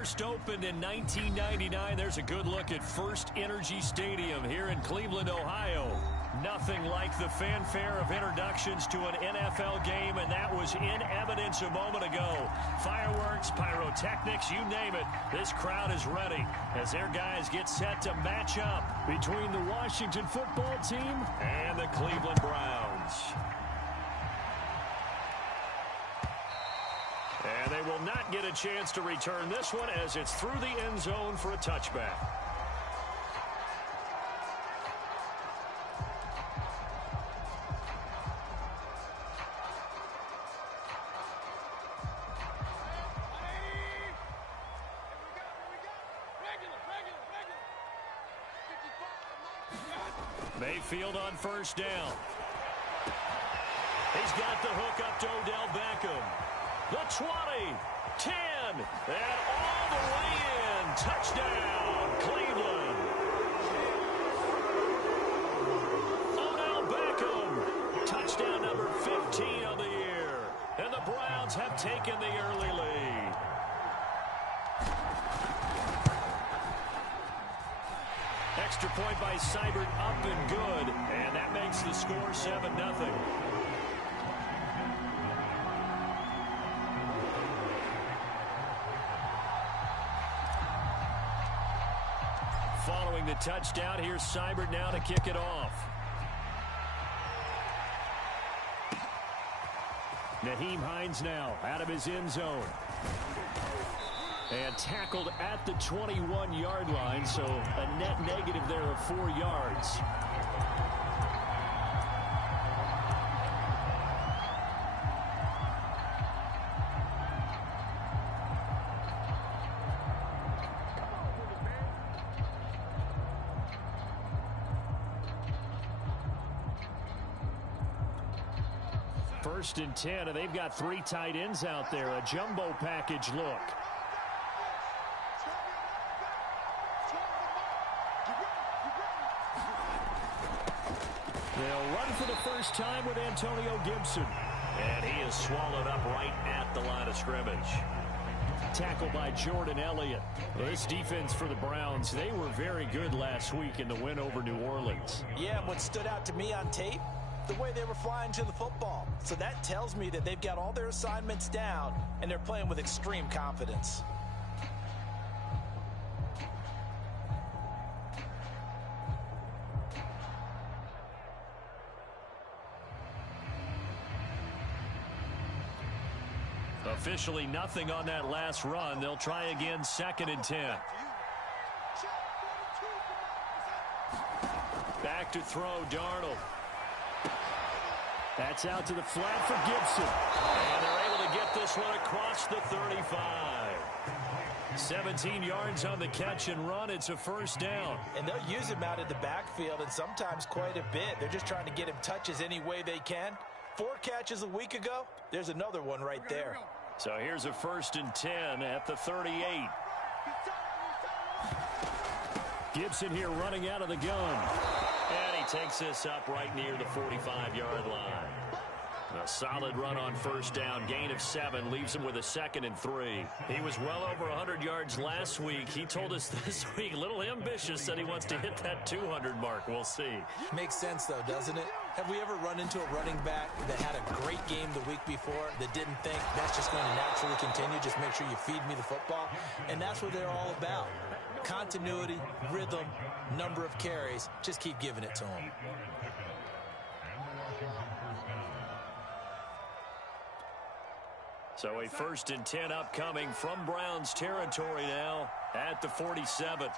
first opened in 1999. There's a good look at First Energy Stadium here in Cleveland, Ohio. Nothing like the fanfare of introductions to an NFL game, and that was in evidence a moment ago. Fireworks, pyrotechnics, you name it. This crowd is ready as their guys get set to match up between the Washington football team and the Cleveland Browns. And they will not get a chance to return this one as it's through the end zone for a touchback. Mayfield on first down. He's got the hook up to Odell Beckham. The 20, 10, and all the way in. Touchdown, Cleveland. Odell Beckham. Touchdown number 15 on the year. And the Browns have taken the early lead. Extra point by Seibert, up and good. And that makes the score 7-0. Following the touchdown, here's Seibert now to kick it off. Nyheim Hines now out of his end zone. And tackled at the 21-yard line, so a net negative there of 4 yards. First and 10, and they've got 3 tight ends out there. A jumbo package look. They'll run for the first time with Antonio Gibson. And he is swallowed up right at the line of scrimmage. Tackled by Jordan Elliott. This defense for the Browns, they were very good last week in the win over New Orleans. Yeah, what stood out to me on tape, the way they were flying to the football. So that tells me that they've got all their assignments down, and they're playing with extreme confidence. Officially nothing on that last run. They'll try again, 2nd and 10. Back to throw, Darnold. That's out to the flat for Gibson. And they're able to get this one across the 35. 17 yards on the catch and run. It's a first down. And they'll use him out in the backfield, and sometimes quite a bit. They're just trying to get him touches any way they can. 4 catches a week ago. There's another one right there. So here's a 1st and 10 at the 38. Gibson here running out of the gun. And he takes this up right near the 45-yard line. A solid run on first down. Gain of 7 leaves him with a 2nd and 3. He was well over 100 yards last week. He told us this week, a little ambitious, said he wants to hit that 200 mark. We'll see. Makes sense, though, doesn't it? Have we ever run into a running back that had a great game the week before that didn't think that's just going to naturally continue? Just make sure you feed me the football. And that's what they're all about. Continuity, rhythm, number of carries. Just keep giving it to them. So a 1st and 10 upcoming from Browns territory now at the 47.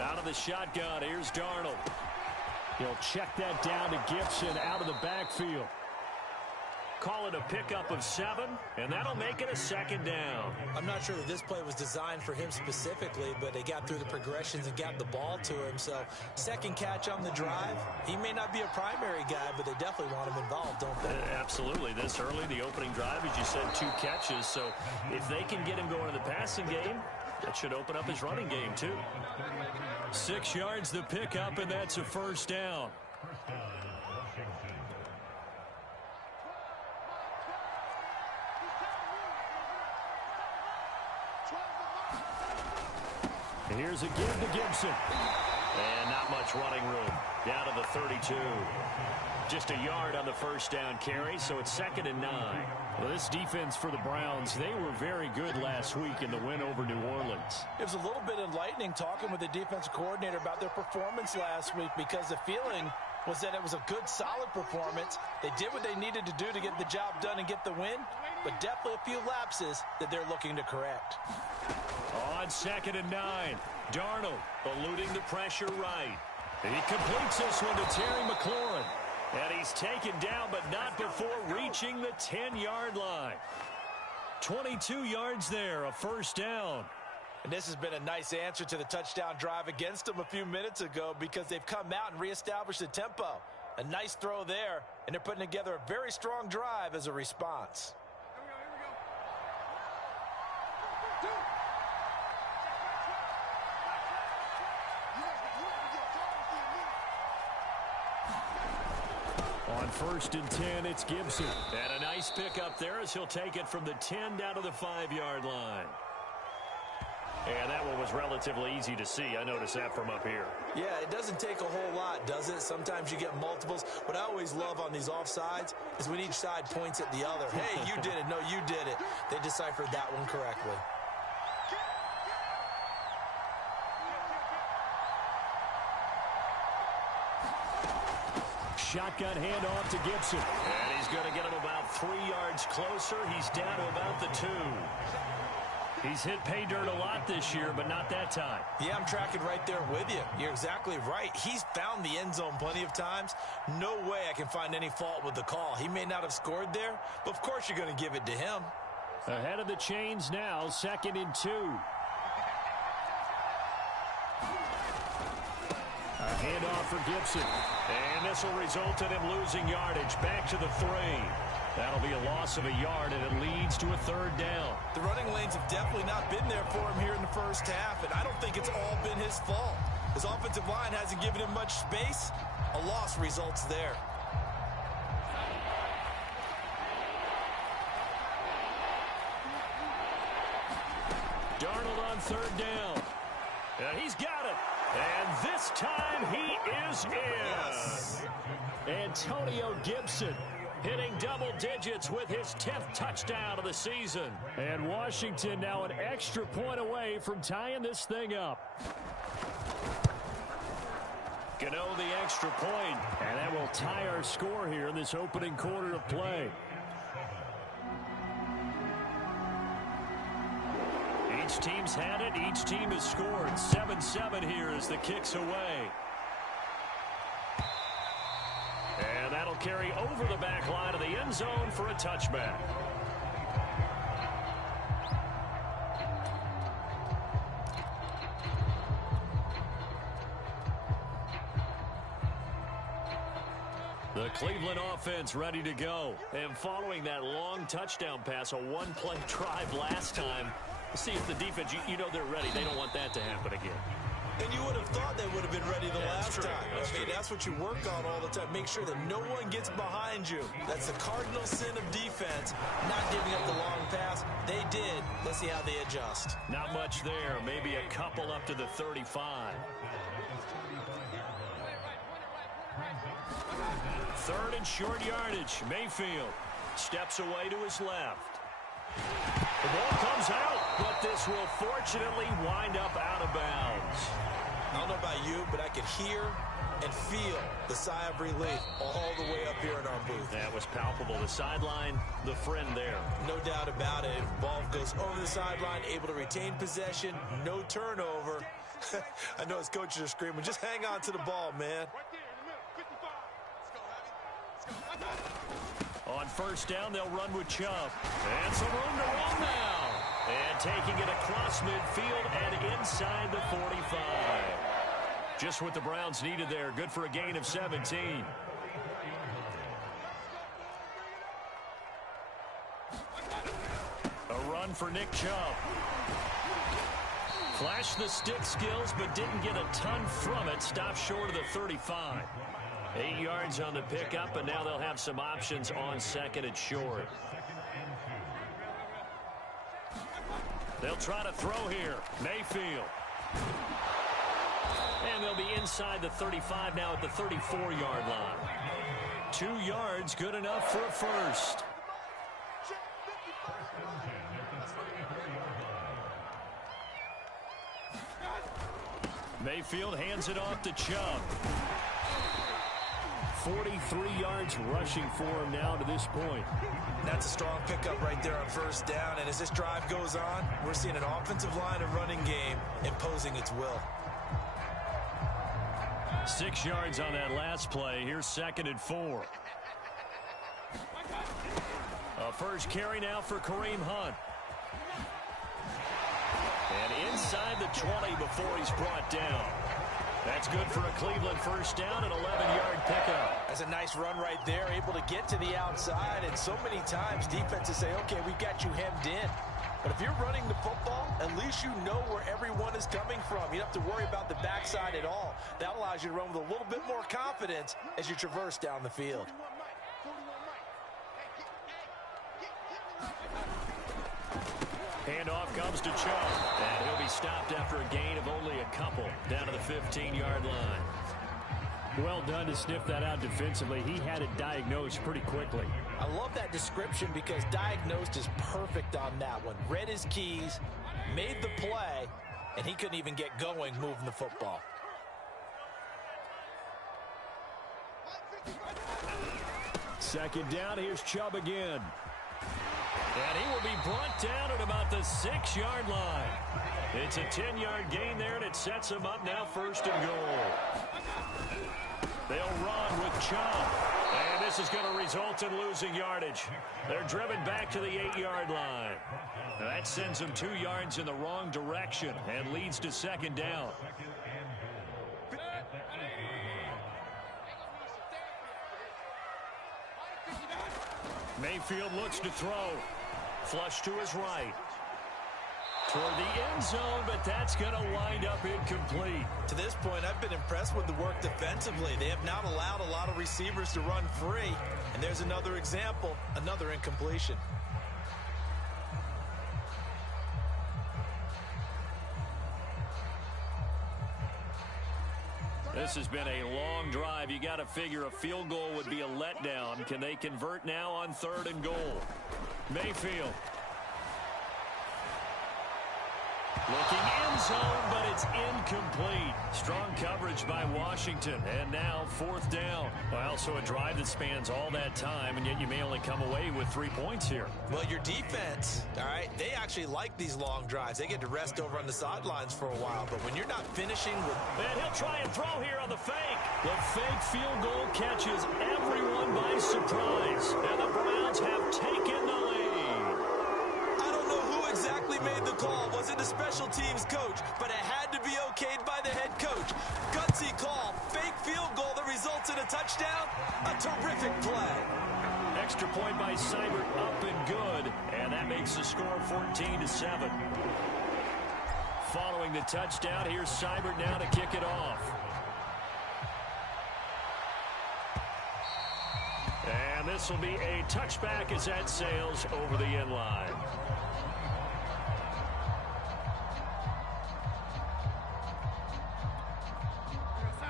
Out of the shotgun, here's Darnold. He'll check that down to Gibson out of the backfield. Call it a pickup of 7, and that'll make it a 2nd down. I'm not sure that this play was designed for him specifically, but they got through the progressions and got the ball to him. So 2nd catch on the drive. He may not be a primary guy, but they definitely want him involved, don't they? Absolutely. This early, the opening drive, as you said, 2 catches. So if they can get him going in the passing game, That should open up his running game, too. 6 yards the pickup, and that's a first down. Here's a give to Gibson. And not much running room. Down to the 32. Just a yard on the first down carry, so it's 2nd and 9. Well, this defense for the Browns, they were very good last week in the win over New Orleans. It was a little bit enlightening talking with the defensive coordinator about their performance last week, because the feeling was that it was a good, solid performance. They did what they needed to do to get the job done and get the win, but definitely a few lapses that they're looking to correct. On 2nd and 9, Darnold eluding the pressure right. He completes this one to Terry McLaurin. And he's taken down, but not before reaching the 10-yard line. 22 yards there, a first down. And this has been a nice answer to the touchdown drive against them a few minutes ago, because they've come out and reestablished the tempo. A nice throw there, and they're putting together a very strong drive as a response. On 1st and 10, it's Gibson. And a nice pickup there as he'll take it from the 10 down to the 5-yard line. And that one was relatively easy to see. I noticed that from up here. Yeah, it doesn't take a whole lot, does it? Sometimes you get multiples. What I always love on these offsides is when each side points at the other. Hey, you did it. No, you did it. They deciphered that one correctly. Shotgun handoff to Gibson. And he's going to get him about 3 yards closer. He's down to about the 2. He's hit pay dirt a lot this year, but not that time. Yeah, I'm tracking right there with you. You're exactly right. He's found the end zone plenty of times. No way I can find any fault with the call. He may not have scored there, but of course you're going to give it to him. Ahead of the chains now, 2nd and 2. A handoff for Gibson. And this will result in him losing yardage back to the 3. That'll be a loss of a yard, and it leads to a 3rd down. The running lanes have definitely not been there for him here in the first half, and I don't think it's all been his fault. His offensive line hasn't given him much space. A loss results there. Darnold on 3rd down. And he's got it. And this time he is in. Yes. Antonio Gibson hitting double digits with his 10th touchdown of the season. And Washington now an extra point away from tying this thing up. Gano the extra point. And that will tie our score here in this opening quarter of play. Each team's had it. Each team has scored. 7-7 here as the kick's away. And that'll carry over the back line of the end zone for a touchback. The Cleveland offense ready to go. And following that long touchdown pass, a one-play drive last time, see if the defense, you know they're ready. They don't want that to happen again. And you would have thought they would have been ready the last time. That's what you work on all the time. Make sure that no one gets behind you. That's the cardinal sin of defense, not giving up the long pass. They did. Let's see how they adjust. Not much there. Maybe a couple up to the 35. 3rd and short yardage. Mayfield steps away to his left. The ball comes out, but this will fortunately wind up out of bounds. I don't know about you, but I could hear and feel the sigh of relief all the way up here in our booth. That was palpable. The sideline, the friend there. No doubt about it. Ball goes over the sideline, able to retain possession, no turnover. I know his coaches are screaming, just hang on to the ball, man. On 1st down, they'll run with Chubb. And some room to run now. And taking it across midfield and inside the 45. Just what the Browns needed there. Good for a gain of 17. A run for Nick Chubb. Flashed the stick skills, but didn't get a ton from it. Stopped short of the 35. 8 yards on the pickup, and now they'll have some options on second and short. They'll try to throw here. Mayfield. And they'll be inside the 35 now at the 34-yard line. 2 yards, good enough for a first. Mayfield hands it off to Chubb. 43 yards rushing for him now to this point. That's a strong pickup right there on first down. And as this drive goes on, we're seeing an offensive line and running game imposing its will. 6 yards on that last play. Here's second and 4. A first carry now for Kareem Hunt. And inside the 20 before he's brought down. That's good for a Cleveland first down, an 11-yard pickup. That's a nice run right there, able to get to the outside. And so many times defenses say, okay, we got you hemmed in. But if you're running the football, at least you know where everyone is coming from. You don't have to worry about the backside at all. That allows you to run with a little bit more confidence as you traverse down the field. Handoff comes to Chubb. And he'll be stopped after a gain of only a couple down to the 15-yard line. Well done to sniff that out defensively. He had it diagnosed pretty quickly. I love that description because diagnosed is perfect on that one. Read his keys, made the play, and he couldn't even get going moving the football. Second down, here's Chubb again. And he will be brought down at about the 6-yard line. It's a 10-yard gain there, and it sets him up now first and goal. They'll run with Chubb. And this is going to result in losing yardage. They're driven back to the 8-yard line. Now that sends them 2 yards in the wrong direction and leads to second down. Mayfield looks to throw. Flush to his right. Toward the end zone, but that's going to wind up incomplete. To this point, I've been impressed with the work defensively. They have not allowed a lot of receivers to run free. And there's another example, another incompletion. This has been a long drive. You got to figure a field goal would be a letdown. Can they convert now on third and goal? Mayfield. Looking end zone, but it's incomplete. Strong coverage by Washington. And now fourth down. Well, so a drive that spans all that time, and yet you may only come away with 3 points here. Well, your defense, all right, they actually like these long drives. They get to rest over on the sidelines for a while. But when you're not finishing with... And he'll try and throw here on the fake. The fake field goal catches everyone by surprise. And the Browns have taken the lead. Exactly made the call. Was it the special teams coach? But it had to be okayed by the head coach. Gutsy call. Fake field goal that results in a touchdown. A terrific play. Extra point by Seibert, up and good. And that makes the score 14-7. Following the touchdown, here's Seibert now to kick it off. And this will be a touchback as that sails over the end line.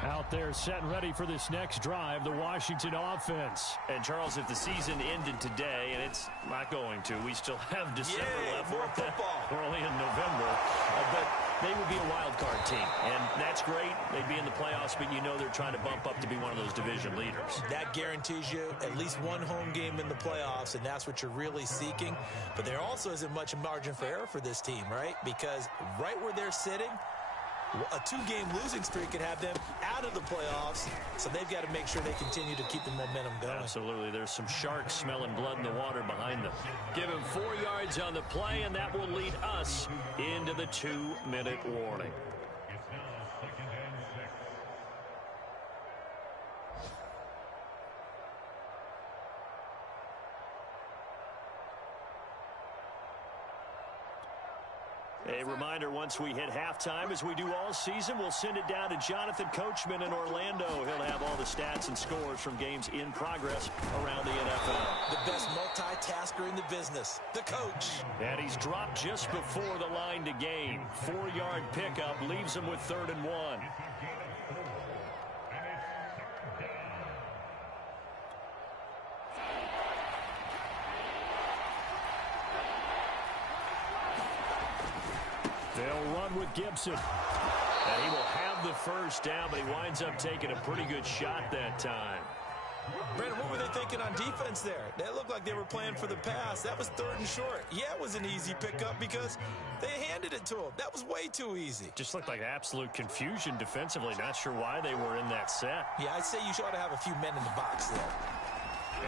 Out there set and ready for this next drive, the Washington offense. And, Charles, if the season ended today, and it's not going to, we still have December left. More football. We're only in November. But they would be a wild card team. And that's great. They'd be in the playoffs, but you know they're trying to bump up to be one of those division leaders. That guarantees you at least one home game in the playoffs, and that's what you're really seeking. But there also isn't much margin for error for this team, right? Because right where they're sitting, a 2-game losing streak could have them out of the playoffs, so they've got to make sure they continue to keep the momentum going. Absolutely. There's some sharks smelling blood in the water behind them. Give him 4 yards on the play, and that will lead us into the 2-minute warning. A reminder, once we hit halftime, as we do all season, we'll send it down to Jonathan Coachman in Orlando. He'll have all the stats and scores from games in progress around the NFL. The best multitasker in the business, the coach. And he's dropped just before the line to gain. 4-yard pickup leaves him with 3rd and 1. They'll run with Gibson. And he will have the first down, but he winds up taking a pretty good shot that time. Brandon, what were they thinking on defense there? They looked like they were playing for the pass. That was 3rd and short. Yeah, it was an easy pickup because they handed it to him. That was way too easy. Just looked like absolute confusion defensively. Not sure why they were in that set. Yeah, I'd say you ought to have a few men in the box there.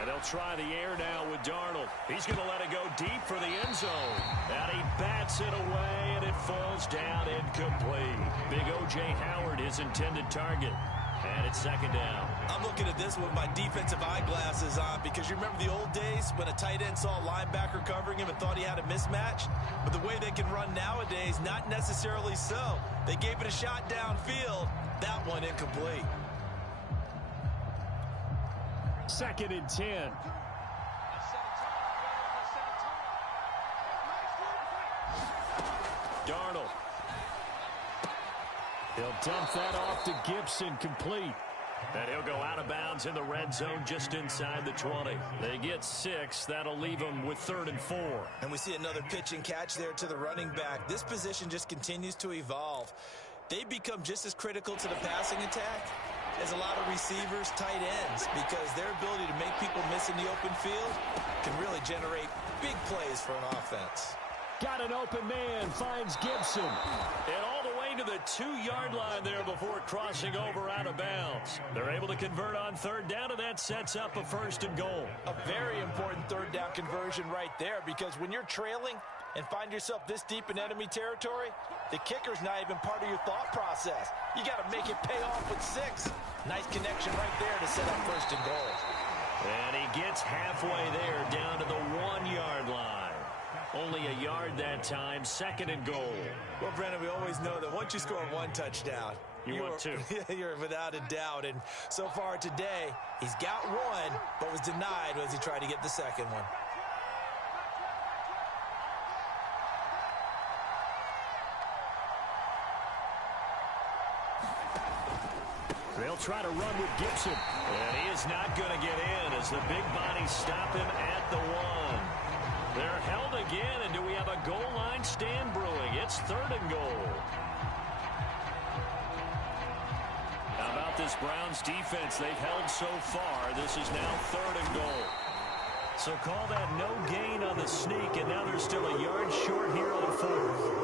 And they'll try the air now with Darnold. He's going to let it go deep for the end zone. And he bats it away, and it falls down incomplete. Big O.J. Howard, his intended target. And it's 2nd down. I'm looking at this with my defensive eyeglasses on because you remember the old days when a tight end saw a linebacker covering him and thought he had a mismatch? But the way they can run nowadays, not necessarily so. They gave it a shot downfield. That one incomplete. 2nd and 10. Darnold. He'll dump that off to Gibson, complete. And he'll go out of bounds in the red zone just inside the 20. They get 6. That'll leave them with 3rd and 4. And we see another pitch and catch there to the running back. This position just continues to evolve. They become just as critical to the passing attack as a lot of receivers, tight ends, because their ability to make people miss in the open field can really generate big plays for an offense. Got an open man, finds Gibson. And all the way to the 2-yard line there before crossing over out of bounds. They're able to convert on 3rd down, and that sets up a 1st and goal. A very important 3rd down conversion right there, because when you're trailing and find yourself this deep in enemy territory, the kicker's not even part of your thought process. You got to make it pay off with 6. Nice connection right there to set up 1st and goal. And he gets halfway there down to the 1-yard line. Only a yard that time, 2nd and goal. Well, Brandon, we always know that once you score 1 touchdown, you want 2. You're without a doubt. And so far today, he's got 1, but was denied as he tried to get the 2nd one. They'll try to run with Gibson. And he is not going to get in as the big bodies stop him at the 1. They're held again, and do we have a goal line stand brewing? It's 3rd and goal. How about this Browns defense they've held so far? This is now 3rd and goal. So call that no gain on the sneak, and now they're still a yard short here on 4th.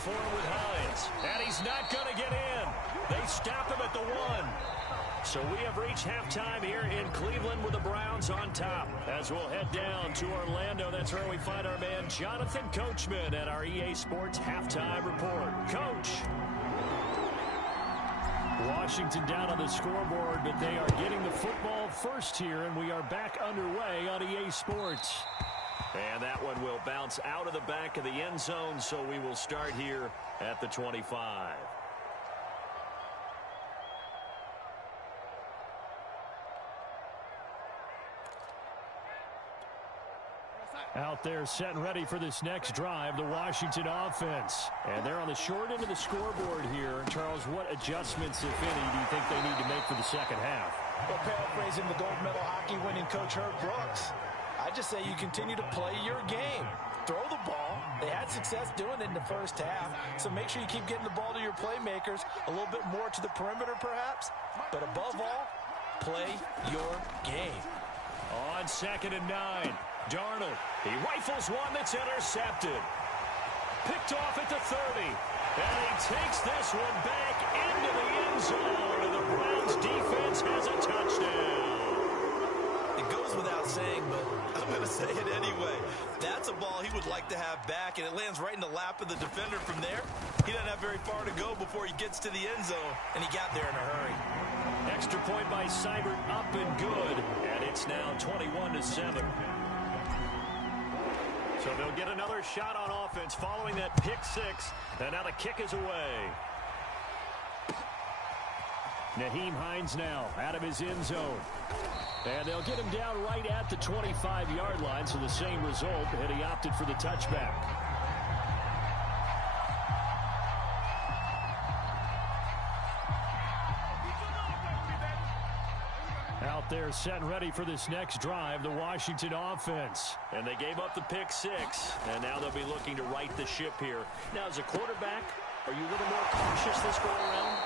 Forward with Hines, and he's not going to get in. They stop him at the 1. So we have reached halftime here in Cleveland with the Browns on top. As we'll head down to Orlando, that's where we find our man Jonathan Coachman at our EA Sports Halftime Report. Coach. Washington down on the scoreboard, but they are getting the football first here, and we are back underway on EA Sports. And that one will bounce out of the back of the end zone, so we will start here at the 25. Out there set and ready for this next drive, the Washington offense. And they're on the short end of the scoreboard here. Charles, what adjustments, if any, do you think they need to make for the second half? Well, paraphrasing the gold medal hockey winning coach Herb Brooks, I just say you continue to play your game. Throw the ball. They had success doing it in the first half, so make sure you keep getting the ball to your playmakers, a little bit more to the perimeter perhaps, but above all, play your game. On 2nd and 9, Darnold. He rifles one that's intercepted. Picked off at the 30. And he takes this one back into the end zone, and the Browns defense has a touchdown. It goes without saying, but I'm going to say it anyway. That's a ball he would like to have back, and it lands right in the lap of the defender from there. He doesn't have very far to go before he gets to the end zone, and he got there in a hurry. Extra point by Seibert, up and good, and it's now 21-7. So they'll get another shot on offense following that pick six, and now the kick is away. Nyheim Hines now out of his end zone. And they'll get him down right at the 25-yard line, so the same result, and he opted for the touchback. Out there set and ready for this next drive, the Washington offense. And they gave up the pick six, and now they'll be looking to right the ship here. Now, as a quarterback, are you a little more cautious this go around?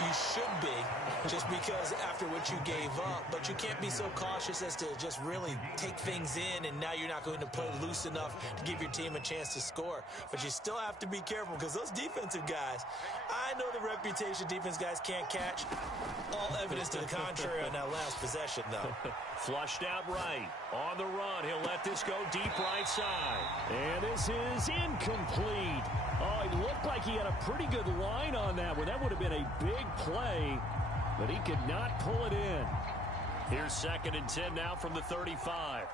You should be, just because after what you gave up, but you can't be so cautious as to just really take things in, and now you're not going to play loose enough to give your team a chance to score. But you still have to be careful, because those defensive guys, I know the reputation defense guys can't catch. All evidence to the contrary on that last possession, though. Flushed out right. On the run, he'll let this go deep right side. And this is incomplete. Oh, it looked like he had a pretty good line on that one. That would have been a big play, but he could not pull it in. Here's 2nd and 10 now from the 35.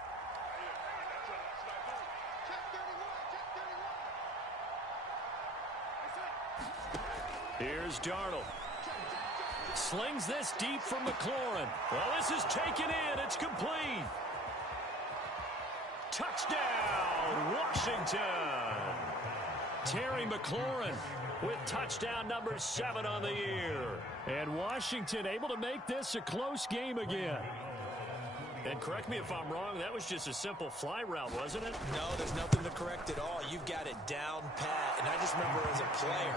Here's Darnold. Slings this deep from McLaurin. Well, this is taken in. It's complete. Touchdown, Washington. Terry McLaurin with touchdown number 7 on the year. And Washington able to make this a close game again. And correct me if I'm wrong, that was just a simple fly route, wasn't it? No, there's nothing to correct at all. You've got it down pat. And I just remember as a player,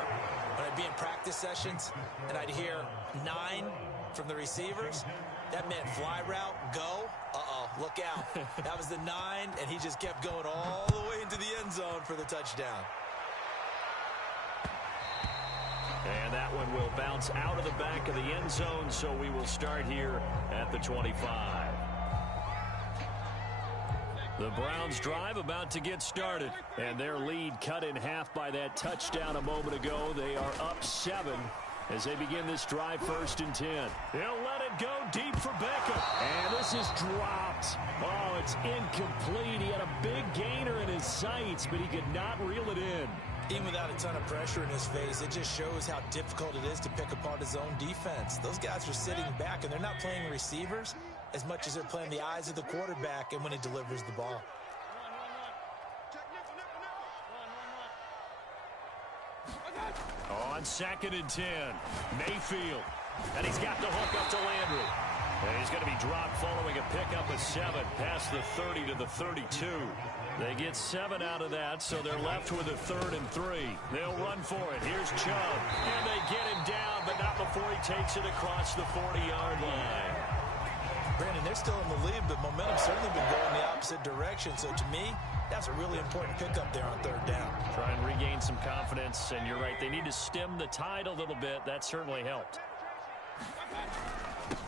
when I'd be in practice sessions and I'd hear 9 from the receivers, that meant fly route, go. Uh-oh, look out. That was the 9, and he just kept going all the way into the end zone for the touchdown. And that one will bounce out of the back of the end zone, so we will start here at the 25. The Browns drive about to get started, and their lead cut in half by that touchdown a moment ago. They are up 7 as they begin this drive, 1st and 10. He'll let it go deep for Beckham. And this is dropped. Oh, it's incomplete. He had a big gainer in his sights, but he could not reel it in. Even without a ton of pressure in his face, it just shows how difficult it is to pick apart his own defense. Those guys are sitting back, and they're not playing receivers as much as they're playing the eyes of the quarterback and when he delivers the ball. On 2nd and 10, Mayfield. And he's got the hook up to Landry. And he's going to be dropped following a pickup of 7 past the 30 to the 32. They get 7 out of that, so they're left with a 3rd and 3. They'll run for it. Here's Chubb. And they get him down, but not before he takes it across the 40-yard line. Brandon, they're still in the lead, but momentum's certainly been going the opposite direction. So to me, that's a really important pickup there on 3rd down. Try and regain some confidence, and you're right. They need to stem the tide a little bit. That certainly helped.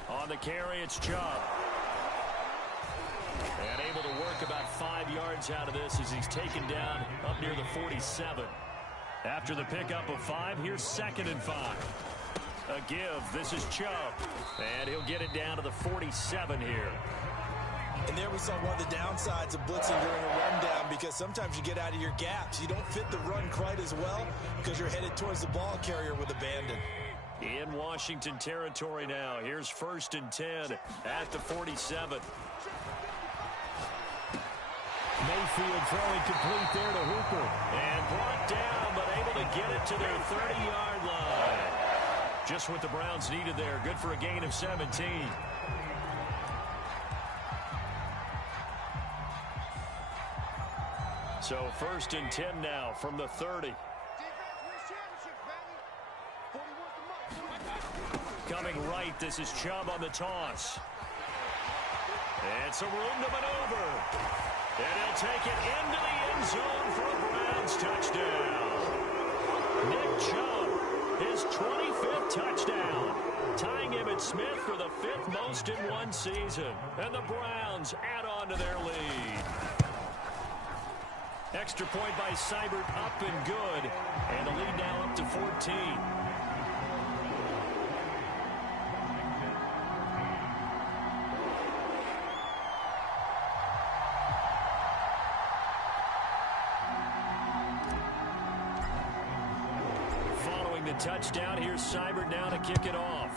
On the carry, it's Chubb. And able to work about 5 yards out of this as he's taken down up near the 47. After the pickup of 5, here's 2nd and 5. A give. This is Chubb. And he'll get it down to the 47 here. And there we saw one of the downsides of blitzing during a rundown, because sometimes you get out of your gaps. You don't fit the run quite as well because you're headed towards the ball carrier with abandon. In Washington territory now. Here's 1st and 10 at the 47. Mayfield throwing complete there to Hooper. And brought down, but able to get it to their 30-yard line. Just what the Browns needed there. Good for a gain of 17. So 1st and 10 now from the 30. Coming right, this is Chubb on the toss. And some room to maneuver. And he'll take it into the end zone for a Browns touchdown. Nick Chubb, his 25th touchdown, tying Emmitt Smith for the 5th most in one season. And the Browns add on to their lead. Extra point by Seibert, up and good. And the lead now up to 14. Following the touchdown, here's Seibert now to kick it off.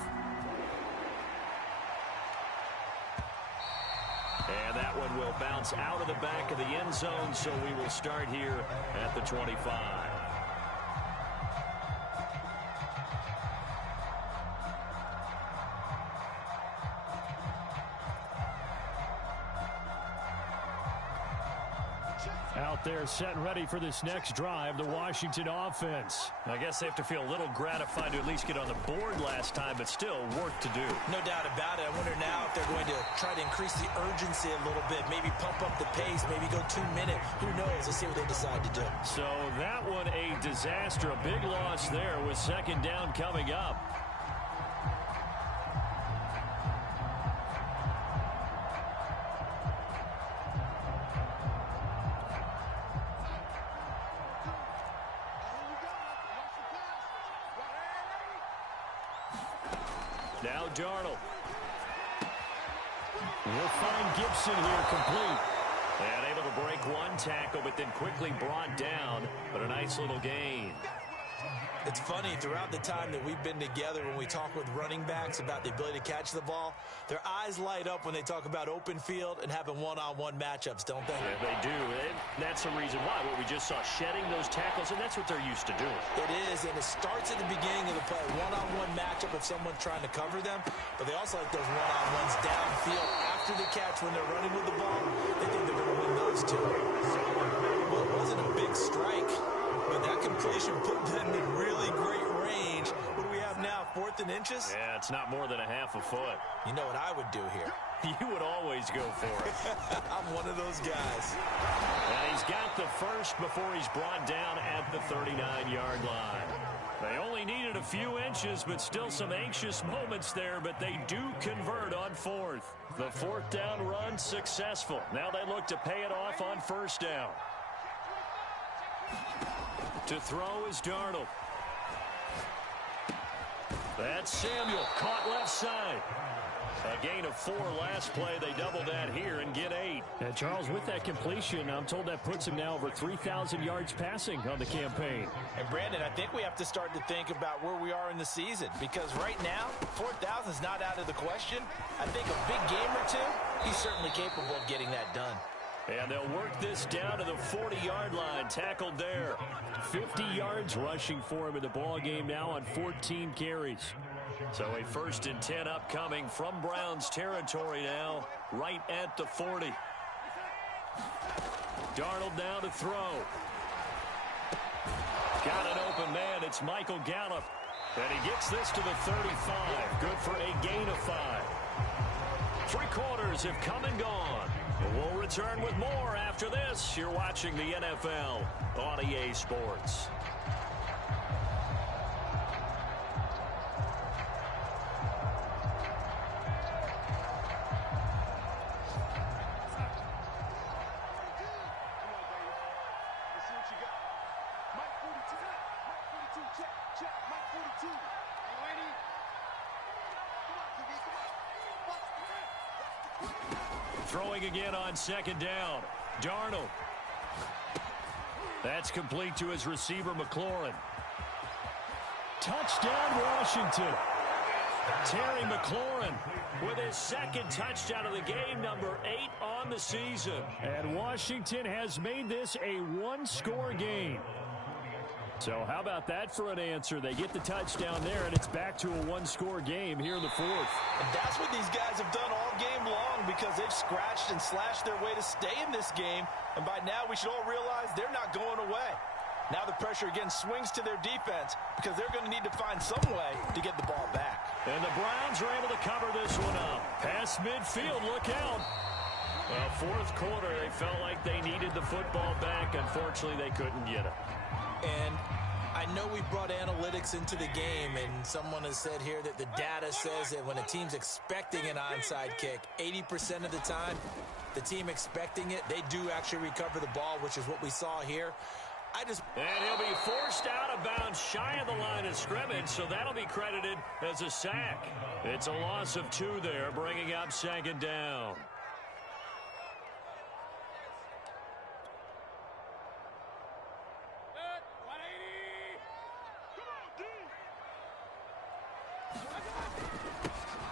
And that one will bounce out of the back of the end zone, so we will start here at the 25. Out there set and ready for this next drive, the Washington offense. I guess they have to feel a little gratified to at least get on the board last time, but still work to do. No doubt about it. I wonder now if they're going to try to increase the urgency a little bit, maybe pump up the pace, maybe go 2 minute. Who knows? Let's see what they decide to do. So that one a disaster, a big loss there with second down coming up. Now Darnold. We'll find Gibson here complete. And able to break one tackle, but then quickly brought down. But a nice little gain. It's funny, throughout the time that we've been together, when we talk with running backs about the ability to catch the ball, their eyes light up when they talk about open field and having one-on-one matchups, don't they? Yeah, they do. And that's the reason why. What we just saw, shedding those tackles, and that's what they're used to doing. It is, and it starts at the beginning of the play. One-on-one matchup if someone's trying to cover them, but they also like those one-on-ones downfield after the catch when they're running with the ball. They think they're going to win those two. Well, it wasn't a big strike, but that completion put them in really great range. What do we have now, 4th and inches? Yeah, it's not more than a half a foot. You know what I would do here? You would always go for it. I'm one of those guys. And he's got the first before he's brought down at the 39-yard line. They only needed a few inches, but still some anxious moments there, but they do convert on 4th. The 4th down run successful. Now they look to pay it off on 1st down. To throw is Darnold. That's Samuel, caught left side. A gain of 4 last play. They double that here and get 8. And Charles, with that completion, I'm told that puts him now over 3,000 yards passing on the campaign. And Brandon, I think we have to start to think about where we are in the season, because right now, 4,000 is not out of the question. I think a big game or two, he's certainly capable of getting that done. And they'll work this down to the 40-yard line. Tackled there. 50 yards rushing for him in the ball game now on 14 carries. So a 1st and 10 upcoming from Browns territory now, right at the 40. Darnold now to throw. Got an open man. It's Michael Gallup. And he gets this to the 35. Good for a gain of 5. 3 quarters have come and gone. We'll return with more after this. You're watching the NFL on EA Sports. Throwing again on 2nd down. Darnold. That's complete to his receiver, McLaurin. Touchdown, Washington. Terry McLaurin with his 2nd touchdown of the game, number 8 on the season. And Washington has made this a 1-score game. So how about that for an answer? They get the touchdown there, and it's back to a 1-score game here in the 4th. And that's what these guys have done all game long, because they've scratched and slashed their way to stay in this game. And by now, we should all realize they're not going away. Now the pressure again swings to their defense, because they're going to need to find some way to get the ball back. And the Browns are able to cover this one up. Past midfield, look out. Well, 4th quarter, they felt like they needed the football back. Unfortunately, they couldn't get it. And I know we brought analytics into the game, and someone has said here that the data says that when a team's expecting an onside kick, 80% of the time, the team expecting it, they do actually recover the ball, which is what we saw here. And he'll be forced out of bounds shy of the line of scrimmage, so that'll be credited as a sack. It's a loss of 2 there, bringing up 2nd down.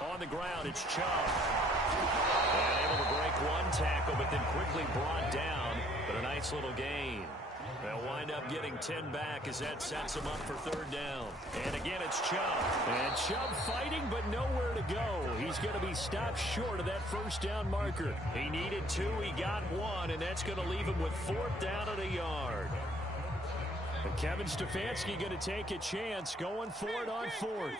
On the ground, it's Chubb. And able to break 1 tackle, but then quickly brought down. But a nice little gain. They'll wind up getting 10 back as that sets them up for 3rd down. And again, it's Chubb. And Chubb fighting, but nowhere to go. He's going to be stopped short of that 1st down marker. He needed 2, he got 1, and that's going to leave him with 4th down at a yard. And Kevin Stefanski going to take a chance going for it on 4th.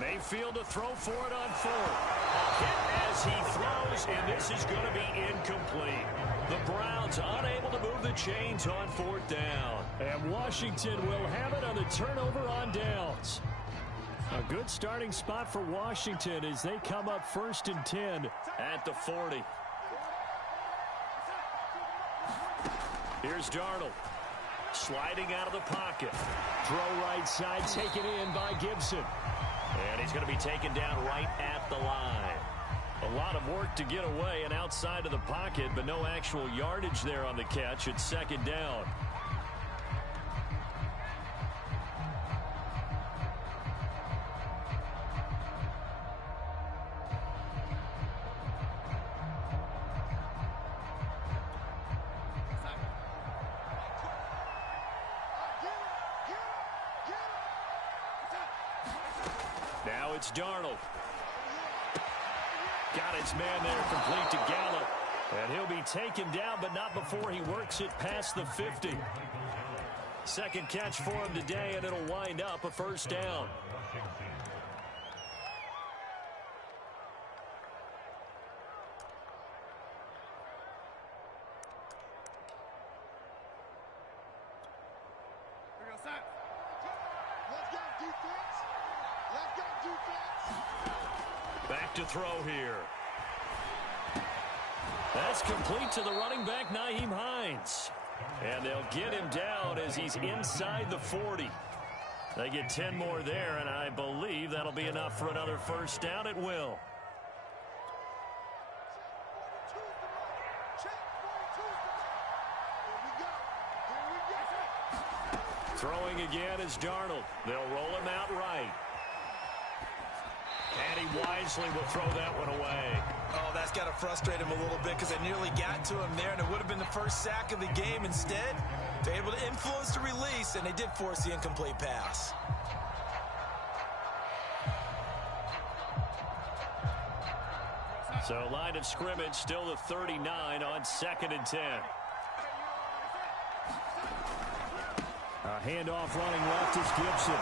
Mayfield to throw for it on 4th. A hit as he throws, and this is going to be incomplete. The Browns unable to move the chains on 4th down. And Washington will have it on the turnover on downs. A good starting spot for Washington as they come up 1st and 10 at the 40. Here's Darnold. Sliding out of the pocket. Throw right side, taken in by Gibson. And he's going to be taken down right at the line. A lot of work to get away and outside of the pocket, but no actual yardage there on the catch. It's 2nd down. Now it's Darnold. Got his man there, complete to Gallup. And he'll be taken down, but not before he works it past the 50. 2nd catch for him today, and it'll wind up a 1st down. Back to throw here. That's complete to the running back, Nyheim Hines. And they'll get him down as he's inside the 40. They get 10 more there, and I believe that'll be enough for another 1st down. It will. Throwing again is Darnold. They'll roll him out right. And he wisely will throw that one away. Oh, that's got to frustrate him a little bit because they nearly got to him there, and it would have been the 1st sack of the game. Instead, they're able to influence the release, and they did force the incomplete pass. So line of scrimmage still the 39 on 2nd and 10. A handoff running left is Gibson.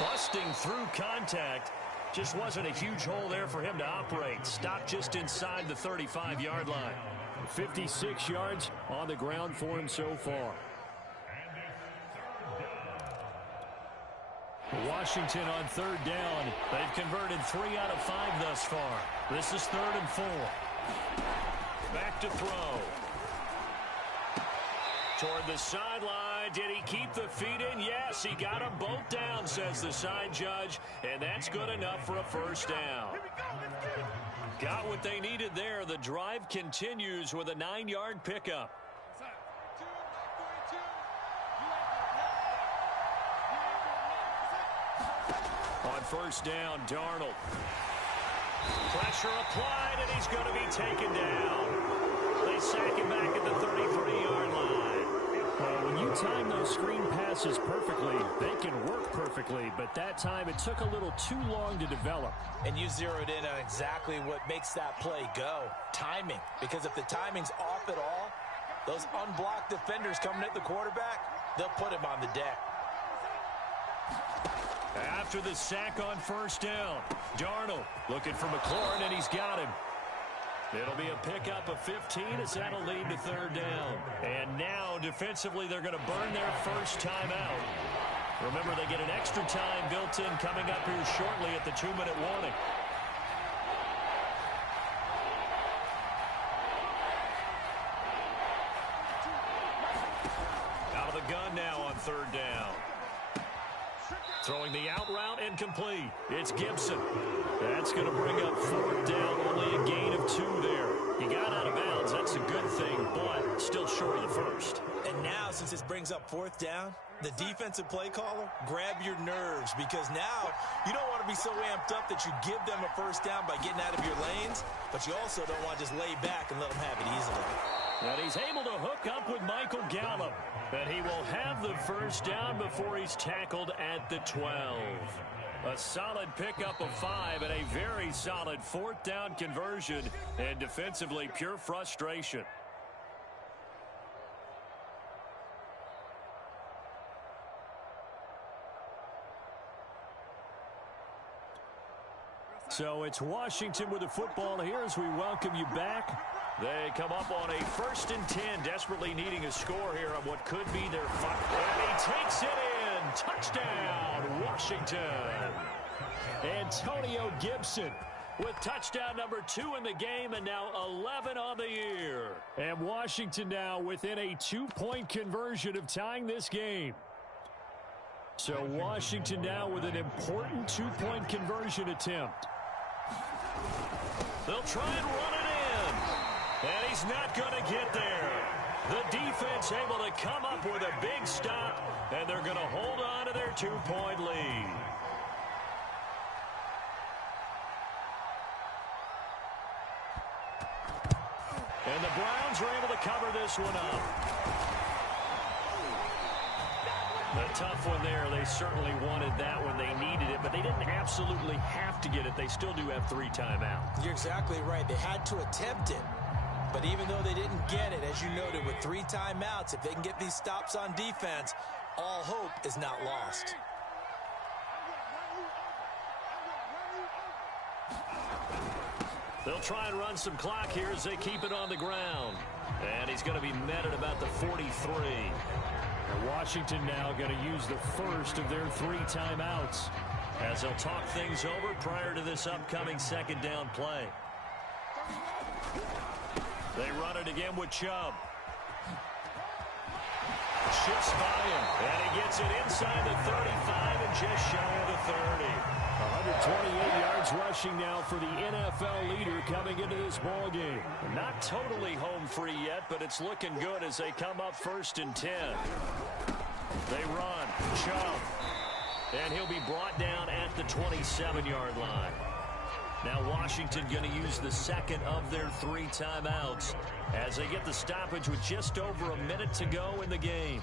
Busting through contact. Just wasn't a huge hole there for him to operate. Stopped just inside the 35-yard line. 56 yards on the ground for him so far. Washington on 3rd down. They've converted 3 out of 5 thus far. This is 3rd and 4. Back to throw. Toward the sideline. Did he keep the feet in? Yes, he got them both down, says the side judge, and that's good enough for a 1st down. Got what they needed there. The drive continues with a 9-yard pickup. On 1st down, Darnold. Pressure applied, and he's going to be taken down. They sack him back at the 33-yard line. Well, when you time those screen passes perfectly, they can work perfectly, but that time it took a little too long to develop. And you zeroed in on exactly what makes that play go. Timing. Because if the timing's off at all, those unblocked defenders coming at the quarterback, they'll put him on the deck. After the sack on 1st down, Darnold looking for McLaurin, and he's got him. It'll be a pickup of 15 as that'll lead to third down. And now, defensively, they're going to burn their first timeout. Remember, they get an extra time built in coming up here shortly at the 2-minute warning. Out of the gun now on third down. Throwing the out route incomplete. It's Gibson. That's going to bring up fourth down. Only a gain of 2 there. He got out of bounds. That's a good thing, but still short of the first. And now, since this brings up fourth down, the defensive play caller, grab your nerves, because now you don't want to be so amped up that you give them a first down by getting out of your lanes, but you also don't want to just lay back and let them have it easily. And he's able to hook up with Michael Gallup. And he will have the first down before he's tackled at the 12. A solid pickup of 5 and a very solid fourth down conversion. And defensively, pure frustration. So it's Washington with the football here as we welcome you back. They come up on a 1st and 10, desperately needing a score here on what could be their final. And he takes it in. Touchdown, Washington. Antonio Gibson with touchdown number 2 in the game and now 11 on the year. And Washington now within a 2-point conversion of tying this game. So Washington now with an important 2-point conversion attempt. They'll try and run it in. And he's not going to get there. The defense able to come up with a big stop, and they're going to hold on to their 2-point lead. And the Browns are able to cover this one up. A tough one there. They certainly wanted that when they needed it, but they didn't absolutely have to get it. They still do have 3 timeouts. You're exactly right. They had to attempt it. But even though they didn't get it, as you noted, with 3 timeouts, if they can get these stops on defense, all hope is not lost. They'll try and run some clock here as they keep it on the ground. And he's going to be met at about the 43. And Washington now going to use the first of their 3 timeouts as they'll talk things over prior to this upcoming 2nd down play. They run it again with Chubb. Shifts by him, and he gets it inside the 35 and just shy of the 30. 128 yards rushing now for the NFL leader coming into this ball game. Not totally home free yet, but it's looking good as they come up 1st and 10. They run, Chubb, and he'll be brought down at the 27-yard line. Now Washington going to use the 2nd of their 3 timeouts as they get the stoppage with just over a minute to go in the game.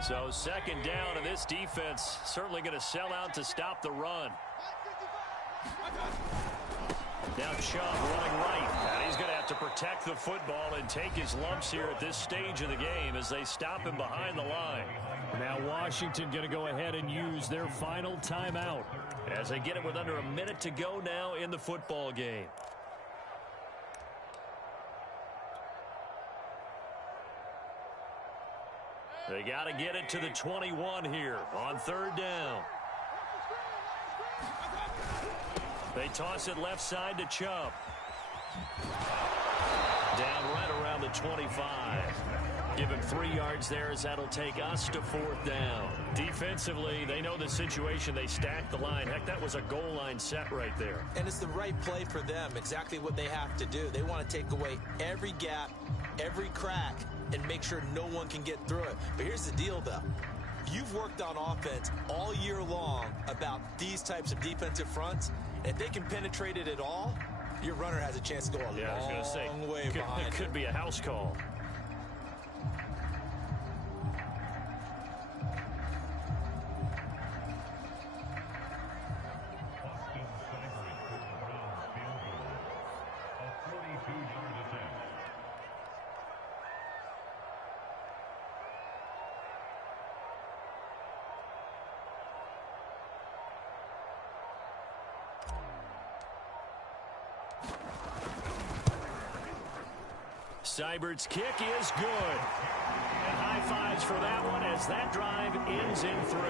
So 2nd down, and this defense certainly going to sell out to stop the run. Now Chubb running right, and he's going to have to protect the football and take his lumps here at this stage of the game as they stop him behind the line. Now Washington going to go ahead and use their final timeout as they get it with under a minute to go now in the football game. They got to get it to the 21 here on 3rd down. They toss it left side to Chubb. Down right around the 25. Give him 3 yards there as that'll take us to 4th down. Defensively, they know the situation. They stack the line. Heck, that was a goal line set right there. And it's the right play for them, exactly what they have to do. They want to take away every gap, every crack, and make sure no one can get through it. But here's the deal, though. You've worked on offense all year long about these types of defensive fronts. If they can penetrate it at all, your runner has a chance to go a long way behind. It could be a house call. Seibert's kick is good. And high fives for that one as that drive ends in 3.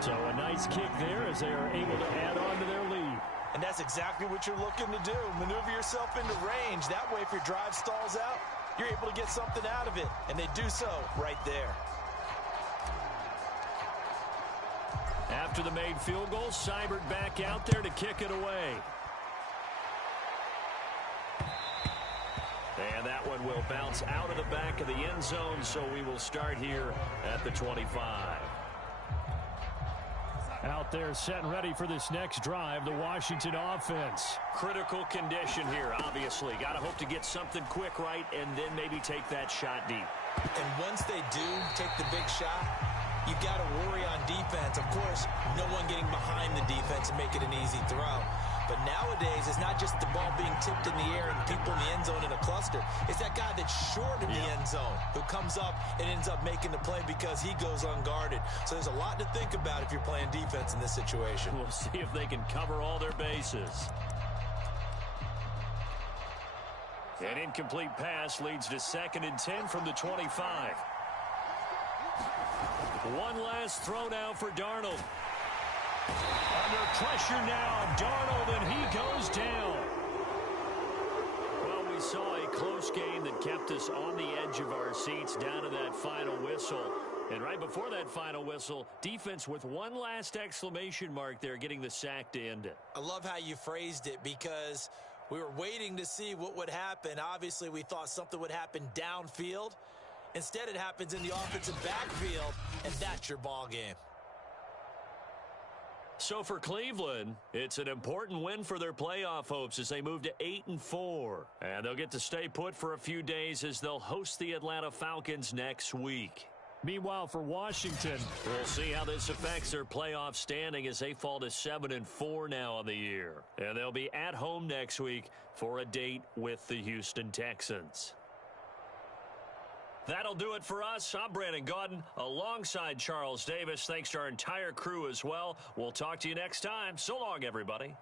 So a nice kick there as they are able to add on to their lead. And that's exactly what you're looking to do. Maneuver yourself into range. That way, if your drive stalls out, you're able to get something out of it. And they do so right there. After the made field goal, Seibert back out there to kick it away. And that one will bounce out of the back of the end zone, so we will start here at the 25. Out there set and ready for this next drive, the Washington offense. Critical condition here, obviously. Got to hope to get something quick right and then maybe take that shot deep. And once they do take the big shot, you've got to worry on defense. Of course, no one getting behind the defense and make it an easy throw. But nowadays, it's not just the ball being tipped in the air and people in the end zone in a cluster. It's that guy that's short of the end zone who comes up and ends up making the play because he goes unguarded. So there's a lot to think about if you're playing defense in this situation. We'll see if they can cover all their bases. An incomplete pass leads to 2nd and 10 from the 25. One last throw now for Darnold. Under pressure now, Darnold, and he goes down. Well, we saw a close game that kept us on the edge of our seats down to that final whistle. And right before that final whistle, defense with one last exclamation mark there, getting the sack to end it. I love how you phrased it because we were waiting to see what would happen. Obviously, we thought something would happen downfield. Instead, it happens in the offensive backfield, and that's your ball game. So for Cleveland, it's an important win for their playoff hopes as they move to 8-4. And they'll get to stay put for a few days as they'll host the Atlanta Falcons next week. Meanwhile, for Washington, we'll see how this affects their playoff standing as they fall to 7-4 now on the year. And they'll be at home next week for a date with the Houston Texans. That'll do it for us. I'm Brandon Gaudin alongside Charles Davis. Thanks to our entire crew as well. We'll talk to you next time. So long, everybody.